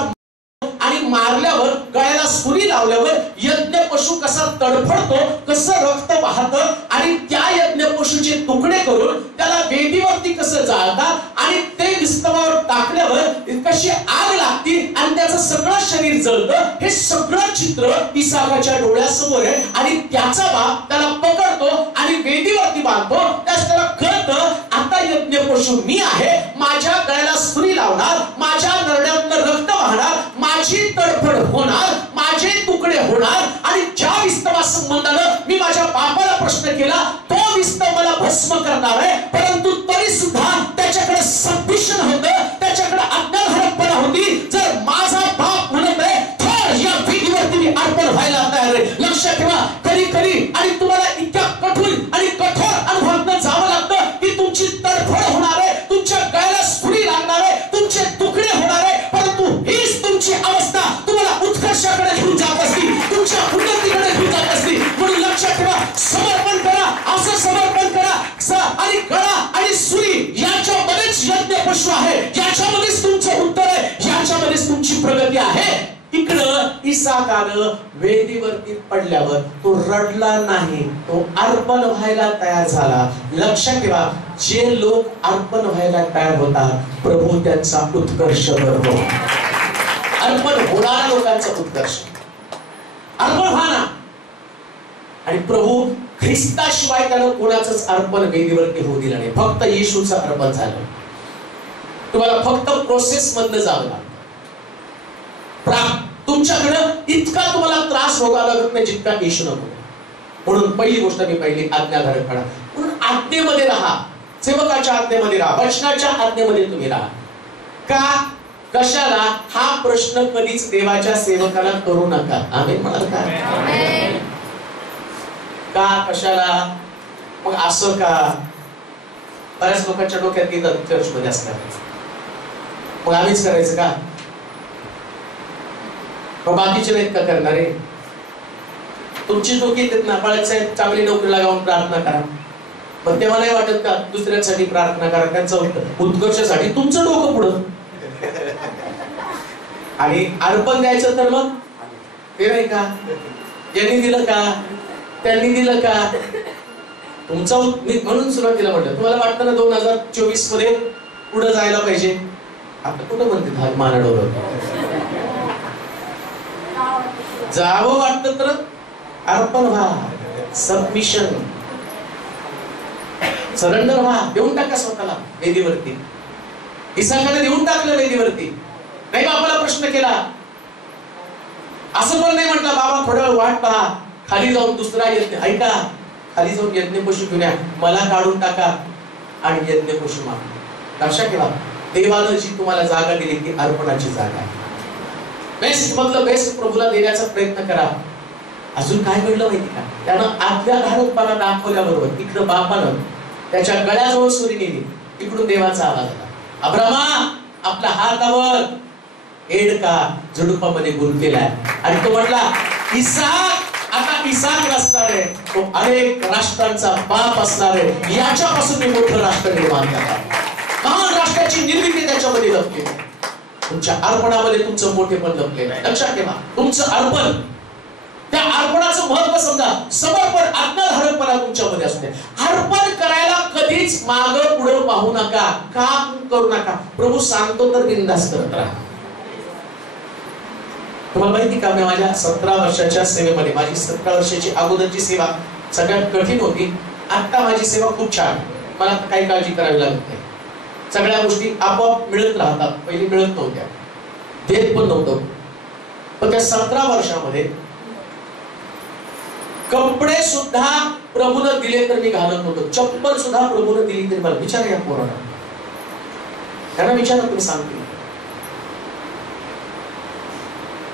आणि मारल्यावर गळ्याला सुरी लावल्यावर यज्ञ पशु कसा तडफडतो, कसं रक्त वाहतं आणि त्या यज्ञ पशुचे तुकडे करून त्याला वेदीवरती कसं जाळतात आणि ते विस्तवावर टाकल्यावर कशी आग लागती आणि त्याचं सगळं शरीर जळतं. हे सगळं चित्र इसाकाच्या डोळ्यासमोर आहे. आणि त्याचा बाप त्याला पकडतो आणि वेदीवरती बांधतो. त्याला कळतं आता यज्ञ पशु मी आहे, माझ्या गळ्याला सुरी लावणार, माझ्या नरड्यातनं रक्त वाहणार, माझी तडफड होणार, माझे तुकडे होणार. आणि ज्या विस्तवा संबंधानं मी माझ्या बापाला प्रश्न केला तो विस्तव मला भस्म करणार आहे, परंतु तरी सुद्धा त्याच्याकडे सबमिशन होतं, त्याच्याकडे आज्ञाधारकपणा होती. जर माझा बाप म्हणत आहे तर या वेदीवरती मी अर्पण व्हायला तयार आहे. लक्षात ठेवा, कधी कधी आणि तुम्हाला इतक्या कठोर आणि कठोर अनुभवातून जावं लागतं की तुमची तडफड होणार आहे, तुमच्या गळ्याला सुरी लागणार आहे, तुमचे तुकडे होणार आहे, परंतु हीच तुमची अवस्था तुम्हाला उत्कर्षाकडे घेऊन जात असती, तुमच्या उन्नतीकडे घेऊन जात असती. म्हणून लक्षात ठेवा, समर्पण करा, असं समर्पण करा. आणि गळा आणि सुरी याच्यामध्येच यज्ञ पशु आहे, याच्यामध्येच तुमचं उत्तर आहे, याच्यामध्येच तुमची प्रगती आहे. इकडं इसाकानं वेदीवरती पडल्यावर तो रडला नाही, तो अर्पण व्हायला तयार झाला. लक्षात ठेवा, जे लोक अर्पण व्हायला तयार होतात प्रभू त्यांचा उत्कर्ष करतो. अर्पण होणाऱ्या लोकांचा उत्कर्ष, अर्पण व्हा ना. आणि प्रभू ख्रिस्ताशिवाय त्यानं कोणाचंच अर्पण वेदीवरती होऊ दिलं नाही. फक्त येशूचं अर्पण झालं. तुम्हाला फक्त प्रोसेस मधनं जावं लागतं. तुमच्याकडं इतका तुम्हाला त्रास भोगावा लागत नाही जितका येशू नको. म्हणून पहिली गोष्ट मी पहिली आज्ञाधारकपणा. म्हणून आज्ञेमध्ये राहा, सेवकाच्या आज्ञेमध्ये राहा, वचनाच्या आज्ञेमध्ये तुम्ही राहा. का, कशाला, हा प्रश्न कधीच देवाच्या सेवकाला करू नका. आमेन म्हणाल का, कशाला, मग असं का. बऱ्याच लोकांच्या डोक्यात येतात चर्च मध्ये असतात, मग आम्हीच करायचं का, मग बाकीचे नाहीत का करणारे. तुमची डोकी येतात ना, बाळासाहेब चांगली नोकरी लागावून प्रार्थना करा, पण तेव्हा नाही वाटत का दुसऱ्यांसाठी प्रार्थना करा, त्यांचं उत्कर्षासाठी तुमचं डोकं पुढं. आणि अर्पण द्यायचं तर मग ते नाही का, यांनी दिलं का, त्यांनी दिलं का, तुमचा. म्हणून सुरुवातीला म्हटलं तुम्हाला वाटतं ना 2024 मध्ये पुढे जायला पाहिजे. आता कुठं म्हणते मानाडोर जावं वाटतं तर अर्पण व्हा, सबमिशन, सरेंडर व्हा, देऊन टाका स्वतःला वेदीवरती. इसाकाने देऊन टाकलं वेदीवरती. नाही बाबाला प्रश्न केला, असं पण नाही म्हटलं बाबा थोडा वेळ वाट पहा, खाली जाऊन दुसरा यज्ञ, ऐका, खाली जाऊन यज्ञ पशु घेऊन या, मला काढून टाका आणि यज्ञ पशु मागा. लक्षात ठेवा, देवानं जी तुम्हाला जागा दिली ती अर्पणाची जागा आहे. बेस्ट मधलं बेस्ट प्रभूला देण्याचा प्रयत्न करा. अजून काय घडलं माहिती का, त्यानं आज्ञाधारकपणा दाखवल्याबरोबर इकडं बापानं त्याच्या गळ्याजवळ सुरी नेली. इकडून देवाचा आवाज आला, अब्रामा आपला हातावर एड का झुडुपामध्ये गुंतलेला आहे. आणि तो म्हटला इसाक, आता इसाक नसणार आहे, तो अनेक राष्ट्रांचा बाप असणार आहे. याच्यापासून मी मोठं राष्ट्र निर्माण करणार. महान राष्ट्राची निर्मिती त्याच्यामध्ये लपली. तुमच्या अर्पणामध्ये तुमचं मोठेपण लपलेलं आहे. लक्षात ठेवा, तुमचं अर्पण, त्या अर्पणाचं महत्व समजा. समर्पण, आज्ञाधारकपणा तुमच्यामध्ये असते. अर्पण करायला कधीच मागं पुढं पाहू नका, का करू नका. प्रभू सांगतो तर बिनधास्त करत राहा. तुम्हाला माहिती का, मी माझ्या 17 वर्षाच्या सेवेमध्ये, माझी 17 वर्षाची अगोदरची सेवा सगळ्यात कठीण होती. आता माझी सेवा खूप छान, मला काही काळजी करावी लागत नाही. सगळ्या गोष्टी आपोआप मिळत राहतात. पहिली मिळत नव्हत्या, देत पण नव्हतं. पण त्या 17 वर्षामध्ये कपडे सुद्धा प्रभूने दिले तर मी घालत नव्हतो. चप्पल सुद्धा प्रभूने दिली तरी मला विचार या पोराला त्यांना विचारा, तुम्ही सांगते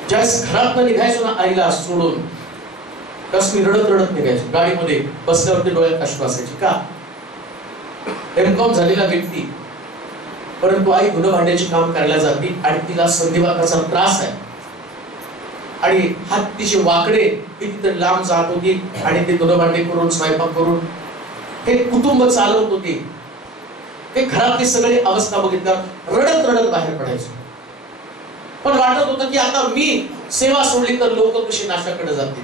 ज्यावेळेस घरात निघायचो ना आईला सोडून, तस मी रडत रडत निघायचो. गाडीमध्ये बसल्यावरती डोळ्यात अश्रू असायची. का? एमकॉम झालेला व्यक्ती, परंतु आई धुणं भांड्याचे काम करायला जाते आणि तिला संधिवाताचा त्रास आहे आणि हात तिचे वाकडे, ती तिथे लांब जात होती आणि ते धुणं भांडे करून स्वयंपाक करून हे कुटुंब चालवत होते. ते घरातली सगळी अवस्था बघितल्यावर रडत रडत बाहेर पडायचं. पण वाटत होतं की आता मी सेवा सोडली तर लोक कशी नाशाकडे जातील.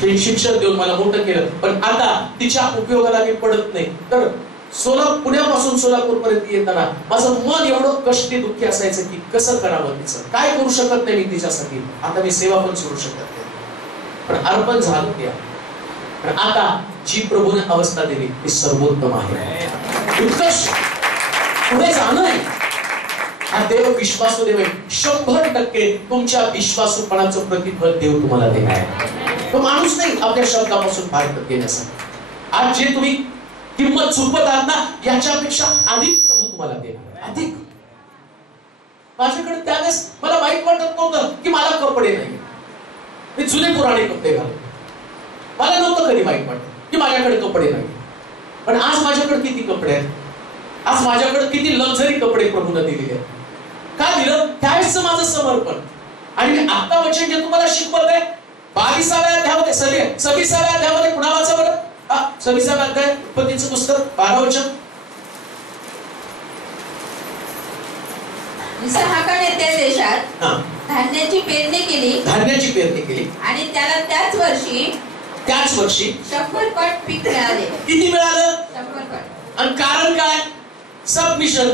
हे शिक्षण देऊन मला मोठं केलं, पण आता तिच्या उपयोगाला मी पडत नाही. तर पुण्यापासून सोलापूर पर्यंत येताना माझं मन एवढं कष्टी दुःखी असायचं की कसं करावं, तिचं काय करू शकत नाही मी तिच्यासाठी. आता मी सेवा पण सोडू शकत नाही, पण अर्पण झालं त्या. पण आता जी प्रभूने अवस्था दिली ती सर्वोत्तम आहे, उत्कर्ष पुढे जाणं आहे. हा देव विश्वासू देव आहे. 100% तुमच्या विश्वासूपणाचं प्रतिफल देव तुम्हाला देणार आहे. तो माणूस नाही आपल्या शब्दापासून बाहेर घेण्यासाठी. आज जे तुम्ही किंमत चुकवत आहात ना, याच्यापेक्षा अधिक प्रभू तुम्हाला देणार, अधिक. माझ्याकडे त्यावेळेस मला वाईट वाटत नव्हतं की मला कपडे नाही, मी जुने पुराणे कपडे घालतो. मला नव्हतं कधी वाईट वाटत की माझ्याकडे कपडे नाही. पण आज माझ्याकडे किती कपडे आहेत, आज माझ्याकडे किती लक्झरी कपडे प्रभूने दिलेले आहेत. का दिलं? त्यावेळेस माझं समर्पण. आणि मी आता वचन जे तुम्हाला शिकवत आहे 22व्या अध्यायामध्ये, 26व्या अध्यायामध्ये पुन्हा वाचा बरं. 26व्या अध्याय उत्पत्तीचं पुस्तक 12 वचन. इसाहाकाने त्या देशात धान्याची पेरणी केली आणि त्याला त्याच वर्षी 100 पट पीक मिळाले. किती मिळालं? 100 पट. आणि कारण काय? सबमिशन.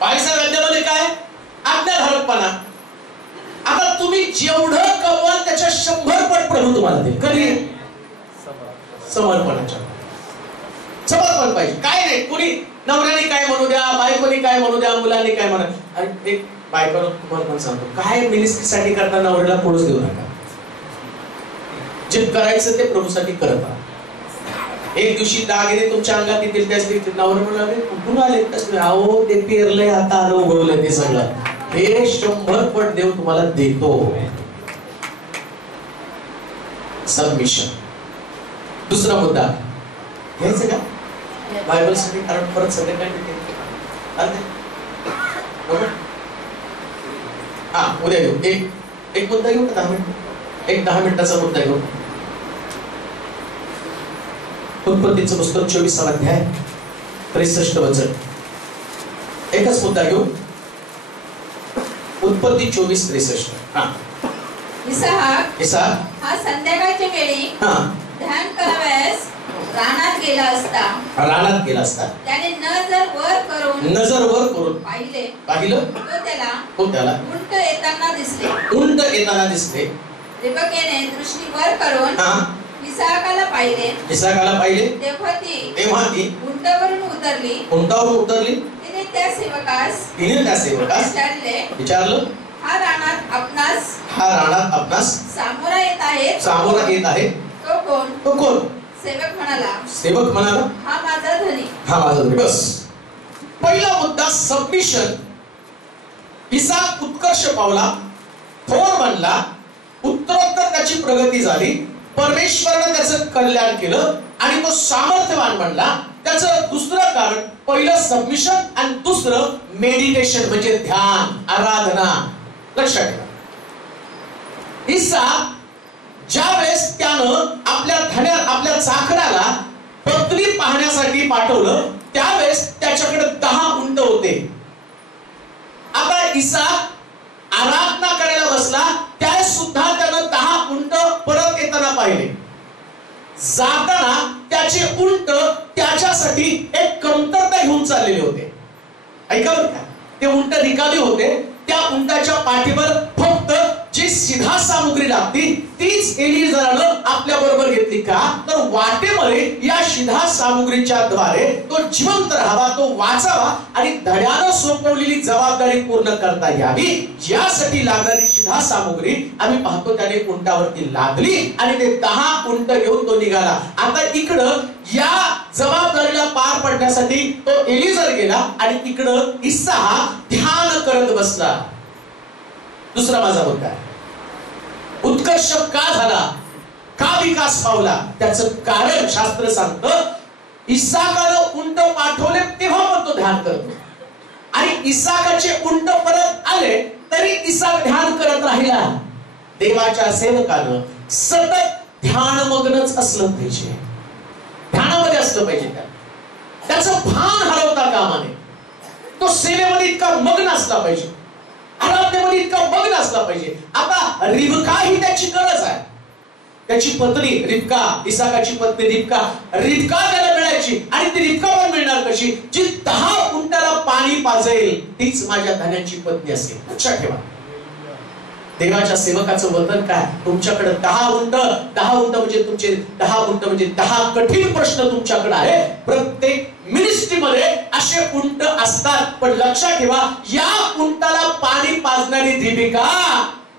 22व्या अध्यायामध्ये काय? आज्ञाधारकपणा. आता तुम्ही जेवढं कमवाल त्याच्या 100 पट प्रभू तुम्हाला देईल. कधी? समर्पणाच्या. समर्पण पाहिजे. काय नाही, कोणी नवऱ्याने काय म्हणू द्या, बायकोनी काय म्हणू द्या, मुलांनी काय म्हणा. आणि एक बायकोला तुम्हाला पण सांगतो, काय मिनिस्ट्रीसाठी करता नवऱ्याला कोणच देऊ नका. जे करायचं ते प्रभूसाठी करत राहा. एक दिवशी दागिने तुमच्या अंगात येतील, त्याच नवरा म्हणाले कुठून आले? अहो ते पेरलंय, आता आलं उगवलंय ते सगळं. हे 100 पट देव तुम्हाला देतो. सबमिशन. दुसरा मुद्दा घ्यायचं का बायबल साठी? कारण परत सगळे काय उद्या घेऊ. एक मुद्दा घेऊ का? 10 मिनिट. एक 10 मिनिटाचा मुद्दा घेऊ. उत्पत्तीचं पुस्तक 24 अध्याय 63 वचन. एकच मुद्दा घेऊ. उत्पत्ती 24:63. इसाहाक हा संध्याकाळच्या वेळी ध्यान करावयास रानात गेला असता त्याने नजर वर करून पाहिलं तो त्याला उंट येताना दिसले. रिबकेने दृष्टी वर करून इसाहाकाला पाहिले. तेव्हा ती उंटावरून उतरली. तिने त्या सेवकास विचारलं, हा रानात आपणास सामोरा येत आहे. तो कोण? सेवक म्हणाला, हा माझा धनी. बस. पहिला मुद्दा सबमिशन. इसाक उत्कर्ष पावला, थोर बनला, उत्तरोत्तर त्याची प्रगती झाली, परमेश्वराने त्याचं कल्याण केलं आणि तो सामर्थ्यवान बनला. त्याचं दुसरं कारण, पहिलं सबमिशन आणि दुसरं मेडिटेशन म्हणजे ध्यान, आराधना. लक्षात ठेवा, इसाक ज्यावेळेस त्यानं आपल्या चाकराला बकरी पाहण्यासाठी पाठवलं, त्यावेळेस त्याच्याकडे 10 उंट होते. आता इसाक आराधना करायला बसला, त्यावेळेस सुद्धा त्यानं 10 उंट परत येताना पाहिले. जाताना त्याचे उंट त्याच्यासाठी एक कमतरता घेऊन चाललेले होते. ऐका बरं का, ते उंट रिकामी होते. त्या उंटाच्या पाठीवर फक्त जी सिधा सामुग्री लागती तीच एलिएझरानं आपल्या बरोबर घेतली. का? तर वाटेमध्ये या सिधा सामुग्रीच्या द्वारे तो जिवंत राहावा, तो वाचावा आणि धड्यानं सोपवलेली जबाबदारी पूर्ण करता यावी, यासाठी लागणारी सिधा सामुग्री आम्ही पाहतो त्याने उंटावरती लादली आणि ते 10 उंट घेऊन तो निघाला. आता इकडं या जबाबदारीला पार पडण्यासाठी तो एलिझर गेला आणि इकडं इस्सा हा ध्यान करत बसला. दुसरा माझा मुद्दा आहे, उत्कर्ष का झाला, का विकास पावला, त्याचं कारण शास्त्र सांगतं. इसाकानं उंट पाठवले तेव्हा पण तो ध्यान करतो, आणि इसाकाचे उंट परत आले तरी इसाक ध्यान करत राहिला. देवाच्या सेवकानं सतत ध्यानमग्नच असलं पाहिजे, ध्यानामध्ये असलं पाहिजे. त्याचं भान हरवता कामा नये. तो सेवेमध्ये इतका मग्न असला पाहिजे, आराधनेमध्ये इतका मग्न असला पाहिजे. आता रिबका ही त्याची गरज आहे. त्याची पत्नी रिबका, इसाकाची पत्नी रिबका त्याला मिळायची, आणि ती रिबका पण मिळणार कशी, जी 10 उंटाला पाणी पाजेल तीच माझ्या धन्याची पत्नी असेल. लक्षात ठेवा, देवाच्या सेवकाचं वर्तन काय. तुमच्याकडे 10 उंट म्हणजे तुमचे 10 उंट म्हणजे 10 कठीण प्रश्न तुमच्याकडे आहे. प्रत्येक मिनिस्ट्रीमध्ये असे उंट असतात, पण लक्षात ठेवा, या उंटाला पाणी पाजणारी दीपिका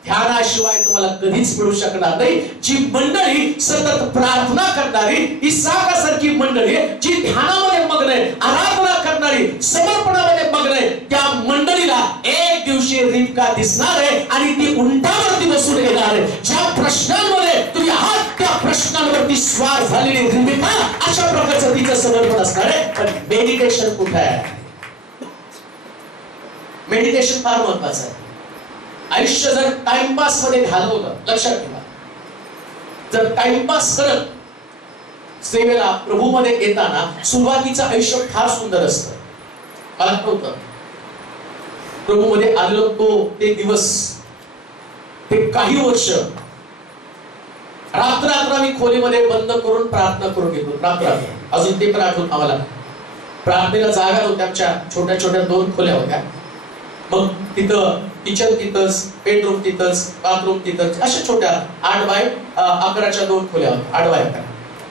ध्यानाशिवाय तुम्हाला कधीच मिळू शकणार नाही. जी मंडळी सतत प्रार्थना करणारी, इसाकासारखी मंडळी जी ध्यानामध्ये मग्न आहे, आराधना करणारी, समर्पणामध्ये मग्न आहे, त्या मंडळीला एक दिवशी रिबका दिसणार आहे आणि ती उंटावरती बसून येणार आहे. ज्या प्रश्नांमध्ये तुम्ही आहात त्या प्रश्नांवरती स्वार झालेली रिबका, अशा प्रकारचं तिचं समर्पण असणार आहे. पण मेडिटेशन कुठे आहे? मेडिटेशन फार महत्वाचं आहे. आयुष्य जर टाइमपास मध्ये घालवलं, लक्षात ठेवा, जर टाइमपास करत सेवेला प्रभूमध्ये येताना सुरुवातीचं आयुष्य फार सुंदर असतं. मला नव्हतं प्रभूमध्ये आलो ते दिवस, ते काही वर्ष रात्र आम्ही खोलीमध्ये बंद करून प्रार्थना करून घेतो. रात्र अजून ते पण आठवून आम्हाला प्रार्थनेला जागा नव्हत्या. आमच्या छोट्या छोट्या 2 खोल्या होत्या. मग तिथं किचन तिथंच, बेडरूम तिथंच, बाथरूम तिथंच, अशा छोट्या 8 बाय 11च्या 2 खोल्या होत्या. 8 बाय 11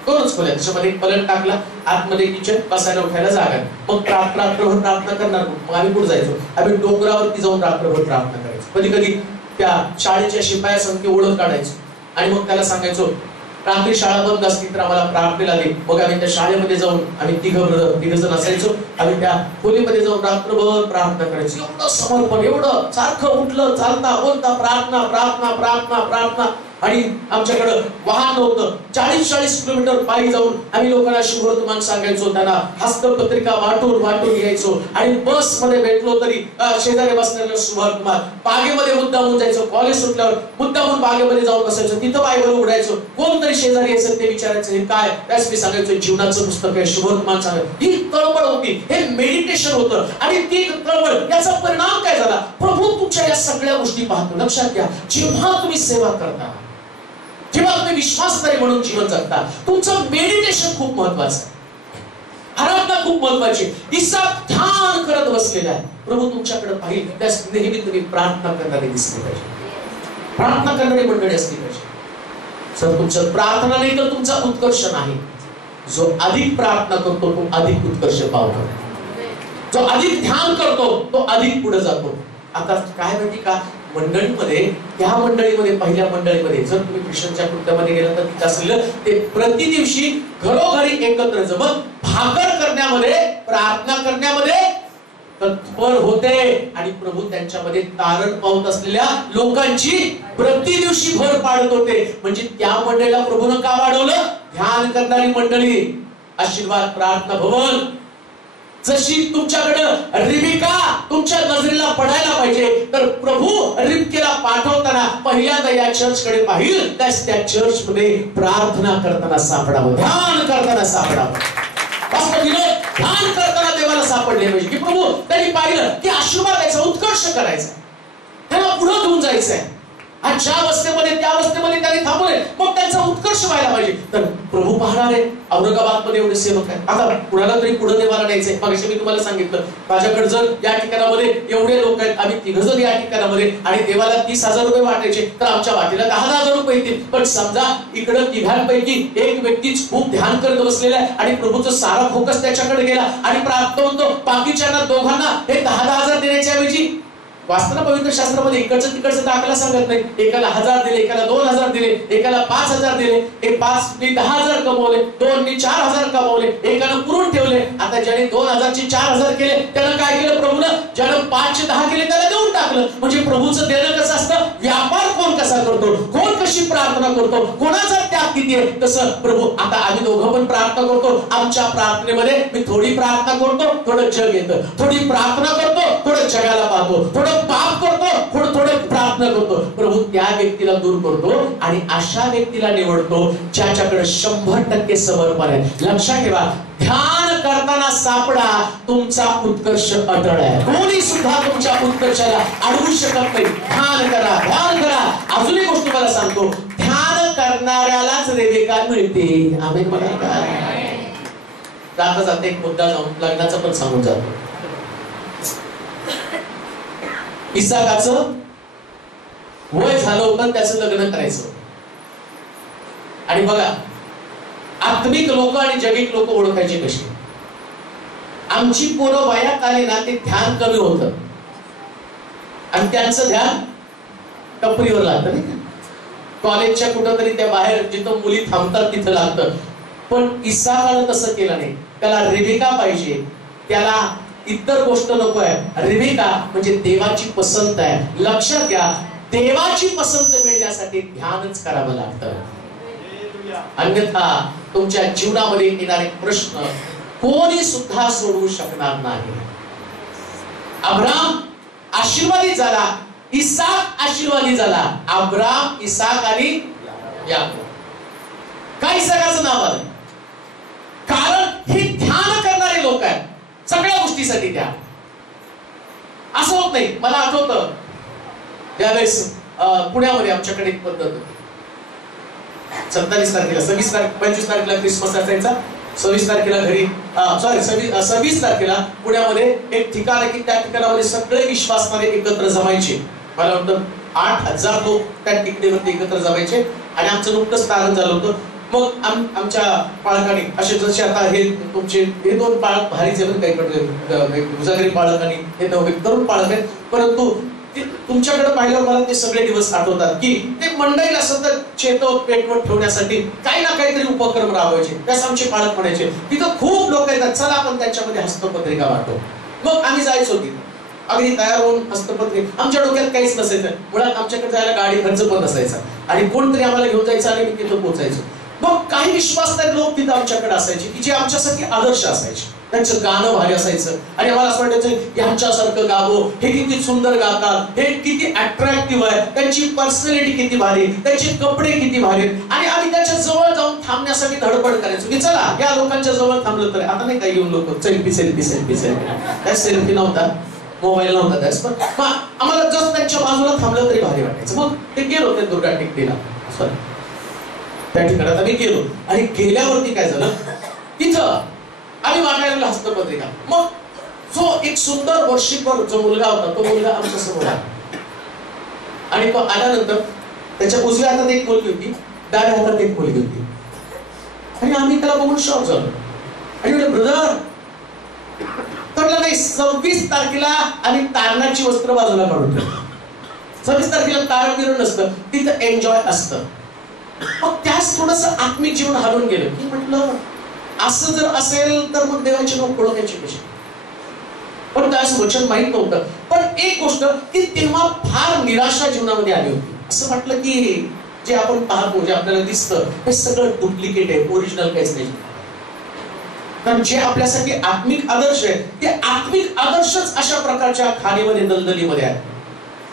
2च खोल्या. त्याच्यामध्ये एक पलंग टाकला, आतमध्ये किचन, बसायला उठायला जागा. मग रात्रभर प्रार्थना करणार. मग आम्ही कुठे जायचो, आम्ही डोंगरावरती जाऊन रात्रभर प्रार्थना करायचो. कधी कधी त्या शाळेच्या शिपायासारखी ओळख काढायचो आणि मग त्याला सांगायचो रात्री शाळा बंद असती तर आम्हाला प्रार्थनेला दे. मग आम्ही त्या शाळेमध्ये जाऊन, आम्ही 3 जण असायचो, आम्ही त्या खोलीमध्ये जाऊन रात्रभर प्रार्थना करायचो. एवढं समर्पण, एवढं सारखं उठलं चालता बोलता प्रार्थना प्रार्थना प्रार्थना प्रार्थना. आणि आमच्याकडं वाहन नव्हतं. 40-40 किलोमीटर पायी जाऊन आम्ही लोकांना शुभवर्तमान सांगायचो, त्यांना हस्तपत्रिका वाटून यायचो. आणि बस मध्ये भेटलो तरी शेजारी बसलेलं शुभवर्तमान, बागेमध्ये मुद्दामून जायचो. कॉलेज सुटल्यावर मुद्दामून बागेमध्ये जाऊन बसायचो, तिथं बायबल उघडायचो. कोणतरी शेजारी यायचं, ते विचारायचं हे काय, त्याच मी सांगायचो जीवनाचं पुस्तक आहे, शुभवर्तमान सांगायचं. ही तळमळ होती, हे मेडिटेशन होतं. आणि ती तळमळ, याचा परिणाम काय झाला, प्रभू तुमच्या या सगळ्या गोष्टी पाहतो. लक्षात घ्या, जेव्हा तुम्ही सेवा करता, जेव्हा तुम्ही विश्वासधारी म्हणून जीवन जगता, तुमचं मेडिटेशन खूप महत्वाचं आहे, आराधना खूप महत्वाची. इसाक ध्यान करत बसलेला आहे. प्रभू तुमच्याकडे पाहिजे, त्यास नेहमी तुम्ही प्रार्थना करणारे दिसले पाहिजे, प्रार्थना करणारी मंडळी असली पाहिजे. सर तुमचं प्रार्थना नाही तर तुमचा उत्कर्ष नाही. जो अधिक प्रार्थना करतो तो अधिक उत्कर्ष पावतो, जो अधिक ध्यान करतो तो अधिक पुढे जातो. आता काय माहिती का, मंडळीमध्ये, त्या मंडळीमध्ये, पहिल्या मंडळीमध्ये जर तुम्ही ख्रिश्चनच्या कृत्यामध्ये गेला तर तिथं असलेलं ते प्रतिदिवशी घरोघरी एकत्र जमत भाकर करण्यामध्ये, प्रार्थना करण्यामध्ये तत्पर होते. आणि प्रभू त्यांच्यामध्ये तारण पावत असलेल्या लोकांची प्रतिदिवशी भर पाडत होते. म्हणजे त्या मंडळीला प्रभूनं का वाढवलं, ध्यान करणारी मंडळी, आशीर्वाद प्रार्थना भवन. जशी तुमच्याकडे रिबिका तुमच्या नजरेला पडायला पाहिजे, तर प्रभू रिबकेला पाठवताना पहिल्यांदा या चर्चकडे पाहिलं, त्या चर्च मध्ये प्रार्थना करताना सापडावं, ध्यान करताना सापडावं. ध्यान करताना देवाला सापडले पाहिजे की प्रभू त्यांनी पाहिलं की आशीर्वाद द्यायचा, उत्कर्ष करायचा, त्यांना पुढे घेऊन जायचंय. आणि ज्या अवस्थेमध्ये त्या अवस्थेमध्ये त्यांनी थांबवले, मग त्यांचा उत्कर्ष व्हायला पाहिजे. तर प्रभू पाहणार आहे. औरंगाबाद मध्ये एवढे सेवक आहेत, आता कुणाला तरी पुढे देवाला न्यायचंय. मगाशी मी तुम्हाला सांगितलं, माझ्याकडे जर या ठिकाणामध्ये एवढे लोक आहेत, आम्ही 3 जण या ठिकाणामध्ये, आणि देवाला 30,000 रुपये वाटायचे, तर आमच्या वाटेला 10,000 रुपये येतील. पण समजा इकडं 3घांपैकी एक व्यक्तीच खूप ध्यान करत बसलेला आहे आणि प्रभूचं सारा फोकस त्याच्याकडे गेला आणि प्राप्त होतो, बाकीच्यांना 2घांना हे 10,000 देण्याच्या ऐवजी वाचताना पवित्र शास्त्रामध्ये इकडचं तिकडचं दाखला सांगत नाही. एकाला 1000 दिले, एकाला 2000 दिले, एकाला 5000 दिले, एक 5नी 10,000 कमवले, 2नी 4000 कमवले, एकानं पुरून ठेवले. आता ज्याने 2000 चे 4000 केले त्यानं काय केलं प्रभूनं? ज्यानं 5 चे 10 केले त्याला देऊन टाकलं. म्हणजे प्रभूचं देणं कसं असतं? व्यापार कोण कसा करतो, कोण कशी प्रार्थना करतो, कोणाचा त्याग किती आहे, तसं प्रभू. आता आम्ही दोघं पण प्रार्थना करतो. आमच्या प्रार्थनेमध्ये मी थोडी प्रार्थना करतो, थोडं जग येतं, थोडी प्रार्थना करतो, थोडं जगाला पाहतो, थोडं पाप करतो, थोडं प्रार्थना करतो. प्रभू त्या व्यक्तीला दूर करतो आणि अशा व्यक्तीला निवडतो ज्याच्याकडे 100% समर्पण आहे. लक्षात ठेवा, ध्यान करताना सापडा तुमचा उत्कर्ष अटळ आहे. कोणी सुद्धा तुमच्या उत्कर्षाला अडवू शकत नाही. ध्यान करा, ध्यान करा. अजून एक गोष्ट मला सांगतो, ध्यान करणाऱ्यालाच रेबेका मिळते. आमेन म्हणा का? जाता जाता एक मुद्दा जाऊन लग्नाचा पण सांगून जातो. इसाकाचं वय झालं होतं, त्याचं लग्न करायचं. आणि बघा, आत्मिक लोक आणि जगिक लोक ओळखायचे कसे? आमची पोरं वयात आली ना, ते ध्यान कमी होतं आणि त्यांचं ध्यान टपरीवर लागतं नाही का? कॉलेजच्या कुठंतरी त्या बाहेर जिथं मुली थांबतात तिथं लागतं. पण इसाकानं तसं केलं नाही. त्याला रेबेका पाहिजे, त्याला इतर गोष्ट नको आहे. रेबेका म्हणजे देवाची पसंत आहे. लक्षात घ्या, देवाची पसंत मिळण्यासाठी ध्यानच करावं लागतं. अन्यथा तुमच्या जीवनामध्ये येणारे प्रश्न कोणी सुद्धा सोडवू शकणार नाही. अब्राम आशीर्वादित झाला, इसाक आशीर्वादित झाला. अब्राम, इसाक आणि याकूब. काय इसाकाचं नाव आलं? कारण हे ध्यान करणारे लोक आहेत. सगळ्या गोष्टीसाठी द्या. असं होत नाही. मला आठवतं त्यावेळेस पुण्यामध्ये आमच्याकडे एक पद्धत होती. 27 तारखेला, 25 तारखेला क्रिसमस असायचा. 26 तारखेला घरी, 26 तारखेला पुण्यामध्ये एक ठिकाण आहे की त्या ठिकाणामध्ये सगळे विश्वासमध्ये एकत्र जमायचे. मला वाटतं 8000 लोक त्या टिकडेवरती एकत्र जमायचे. आणि आमचं नुकतंच तारण झालं होतं. मग आमच्या पाळकाने असे, जसे आता हे तुमचे हे 2 पाळक भारी जेवण काही पडले, गुजागरी पाळक आणि हे 9 तरुण पाळक आहेत. परंतु तुमच्याकडे पाहिल्यावर मला ते सगळे दिवस आठवतात की ते मंडळीला सतत चेतवत पेटवत ठेवण्यासाठी काही ना काहीतरी उपक्रम राबवायचे. त्यास आमचे पाळक म्हणायचे, तिथं खूप लोक येतात, चला आपण त्यांच्यामध्ये हस्तपत्रिका वाटतो. मग आम्ही जायचो तिथे, अगदी तयार होऊन हस्तपत्रिका. आमच्या डोक्यात काहीच नसायचं. मुळात आमच्याकडे जायला गाडी खर्च पण नसायचा आणि कोणतरी आम्हाला घेऊन जायचं आणि मी तिथं पोहोचायचो. मग काही विश्वासदायक लोक तिथं आमच्याकडे असायचे की जे आमच्यासाठी आदर्श असायचे. त्यांचं गाणं भारी असायचं आणि आम्हाला असं वाटायचं यांच्यासारखं गावं, हे किती सुंदर गातात, हे किती अट्रॅक्टिव्ह आहे, त्यांची पर्सनॅलिटी किती भारी, त्यांचे कपडे किती भारी. आणि आम्ही त्याच्या जवळ जाऊन थांबण्यासाठी धडपड करायचो की चला या लोकांच्या जवळ थांबलं तर. आता नाही काही येऊन लोक सेल्फी सेल्फी सेल्फी सेल्फी, त्या सेल्फी नव्हता, मोबाईल नव्हता त्यास. पण आम्हाला जस्ट त्यांच्या बाजूला थांबलं तरी भारी वाटायचं. मग ते गेलो त्या दुर्गा टेकडीला, त्या ठिकाणात आम्ही गेलो. आणि गेल्यावरती काय झालं, तिथं आम्ही मागायला हस्तपत्रिका. मग जो एक सुंदर वर्षीपर जो मुलगा होता, तो मुलगा आमच्या समोर आला. आणि तो आल्यानंतर त्याच्या उजव्या हातात एक मुलगी होती, डाव्या हातात एक मुलगी होती. आणि आम्ही त्याला बघून शॉक झालो. आणि म्हटलं, ब्रदर म्हटलं नाही, 26 तारखेला आणि तारणाची वस्त्र बाजूला काढून ठेव. 26 तारखेला तारण बिरण नसतं, तिथं एन्जॉय असतं. मग त्यास थोडस आत्मिक जीवन हलवून गेलं की म्हटलं असं जर असेल तर मग देवाचे लोक ओळखायचे कसे. पण त्यास वचन माहित नव्हतं. पण एक गोष्ट की तेव्हा फार निराशा जीवनामध्ये आली होती. असं वाटलं की जे आपण पाहतो, जे आपल्याला दिसतं, हे सगळं डुप्लिकेट आहे, ओरिजिनल काहीच नाही. कारण जे आपल्यासाठी आत्मिक आदर्श आहे ते आत्मिक आदर्शच अशा प्रकारच्या खाणीमध्ये दलदलीमध्ये आहे.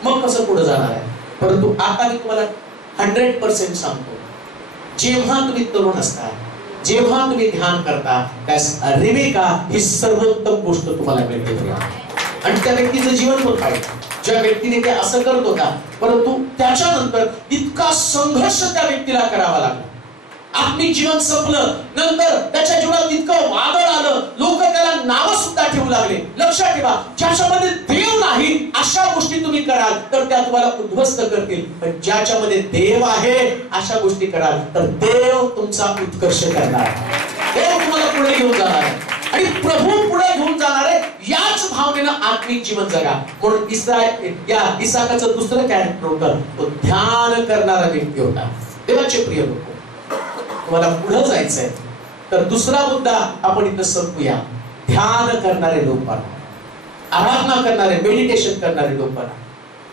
मग कसं पुढे जाणार आहे. परंतु आता मी तुम्हाला 100% सांगतो, जेव्हा तुम्ही तरुण असता, जेव्हा तुम्ही ध्यान करता, त्यास रेबेका ही सर्वोत्तम गोष्ट तुम्हाला मिळते. आणि त्या व्यक्तीचं जीवन होत आहे, ज्या व्यक्तीने ते असं करत होता, परंतु त्याच्यानंतर इतका संघर्ष त्या व्यक्तीला करावा लागला. आत्मिक जीवन संपलं, नंतर त्याच्या जीवनात इतकं वादळ आलं, लोक त्याला नावं सुद्धा ठेवू लागले. लक्षात ठेवा, ज्याच्यामध्ये देव नाही अशा गोष्टी तुम्ही कराल तर त्या तुम्हाला उद्ध्वस्त करतील. पण ज्याच्यामध्ये देव आहे अशा गोष्टी कराल तर देव तुमचा उत्कर्ष करणार, देव तुम्हाला पुढे घेऊन जाणार आणि प्रभू पुढे घेऊन जाणार आहे. याच भावनेनं आत्मिक जीवन जगा. म्हणून इसाकाचं दुसरं कॅरेक्टर होतं, तो ध्यान करणारा व्यक्ती होता. देवाचे प्रिय लोक, तुम्हाला पुढे जायचंय तर दुसरा मुद्दा आपण इथं संपूया. ध्यान करणारे लोक बना, आराधना करणारे, मेडिटेशन करणारे लोक बना.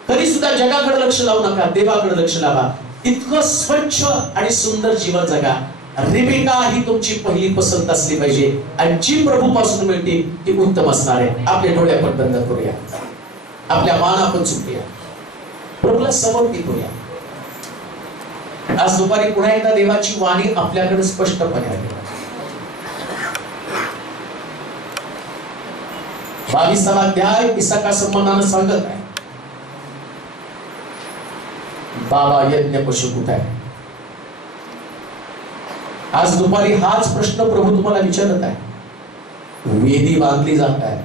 कधी सुद्धा जगाकडे लक्ष लावू नका, देवाकडे लक्ष लावा. इतकं स्वच्छ आणि सुंदर जीवन जगा. रिबेका ही तुमची पहिली पसंत असली पाहिजे आणि जी प्रभू पासून मिळते ती उत्तम असणार आहे. आपले डोळे आपण बंद करूया, आपल्या मान आपण चुकूया, प्रभूला समर्पित करूया. आज दुपारी पुन्हा एकदा देवाची वाणी आपल्याकडे स्पष्टपणे आली. 22वा अध्याय इसाका संबंधानं सांगत आहे, बाबा यज्ञ पशु कुठे आहे. आज दुपारी हाच प्रश्न प्रभू तुम्हाला विचारत आहे. वेदी बांधली जात आहे,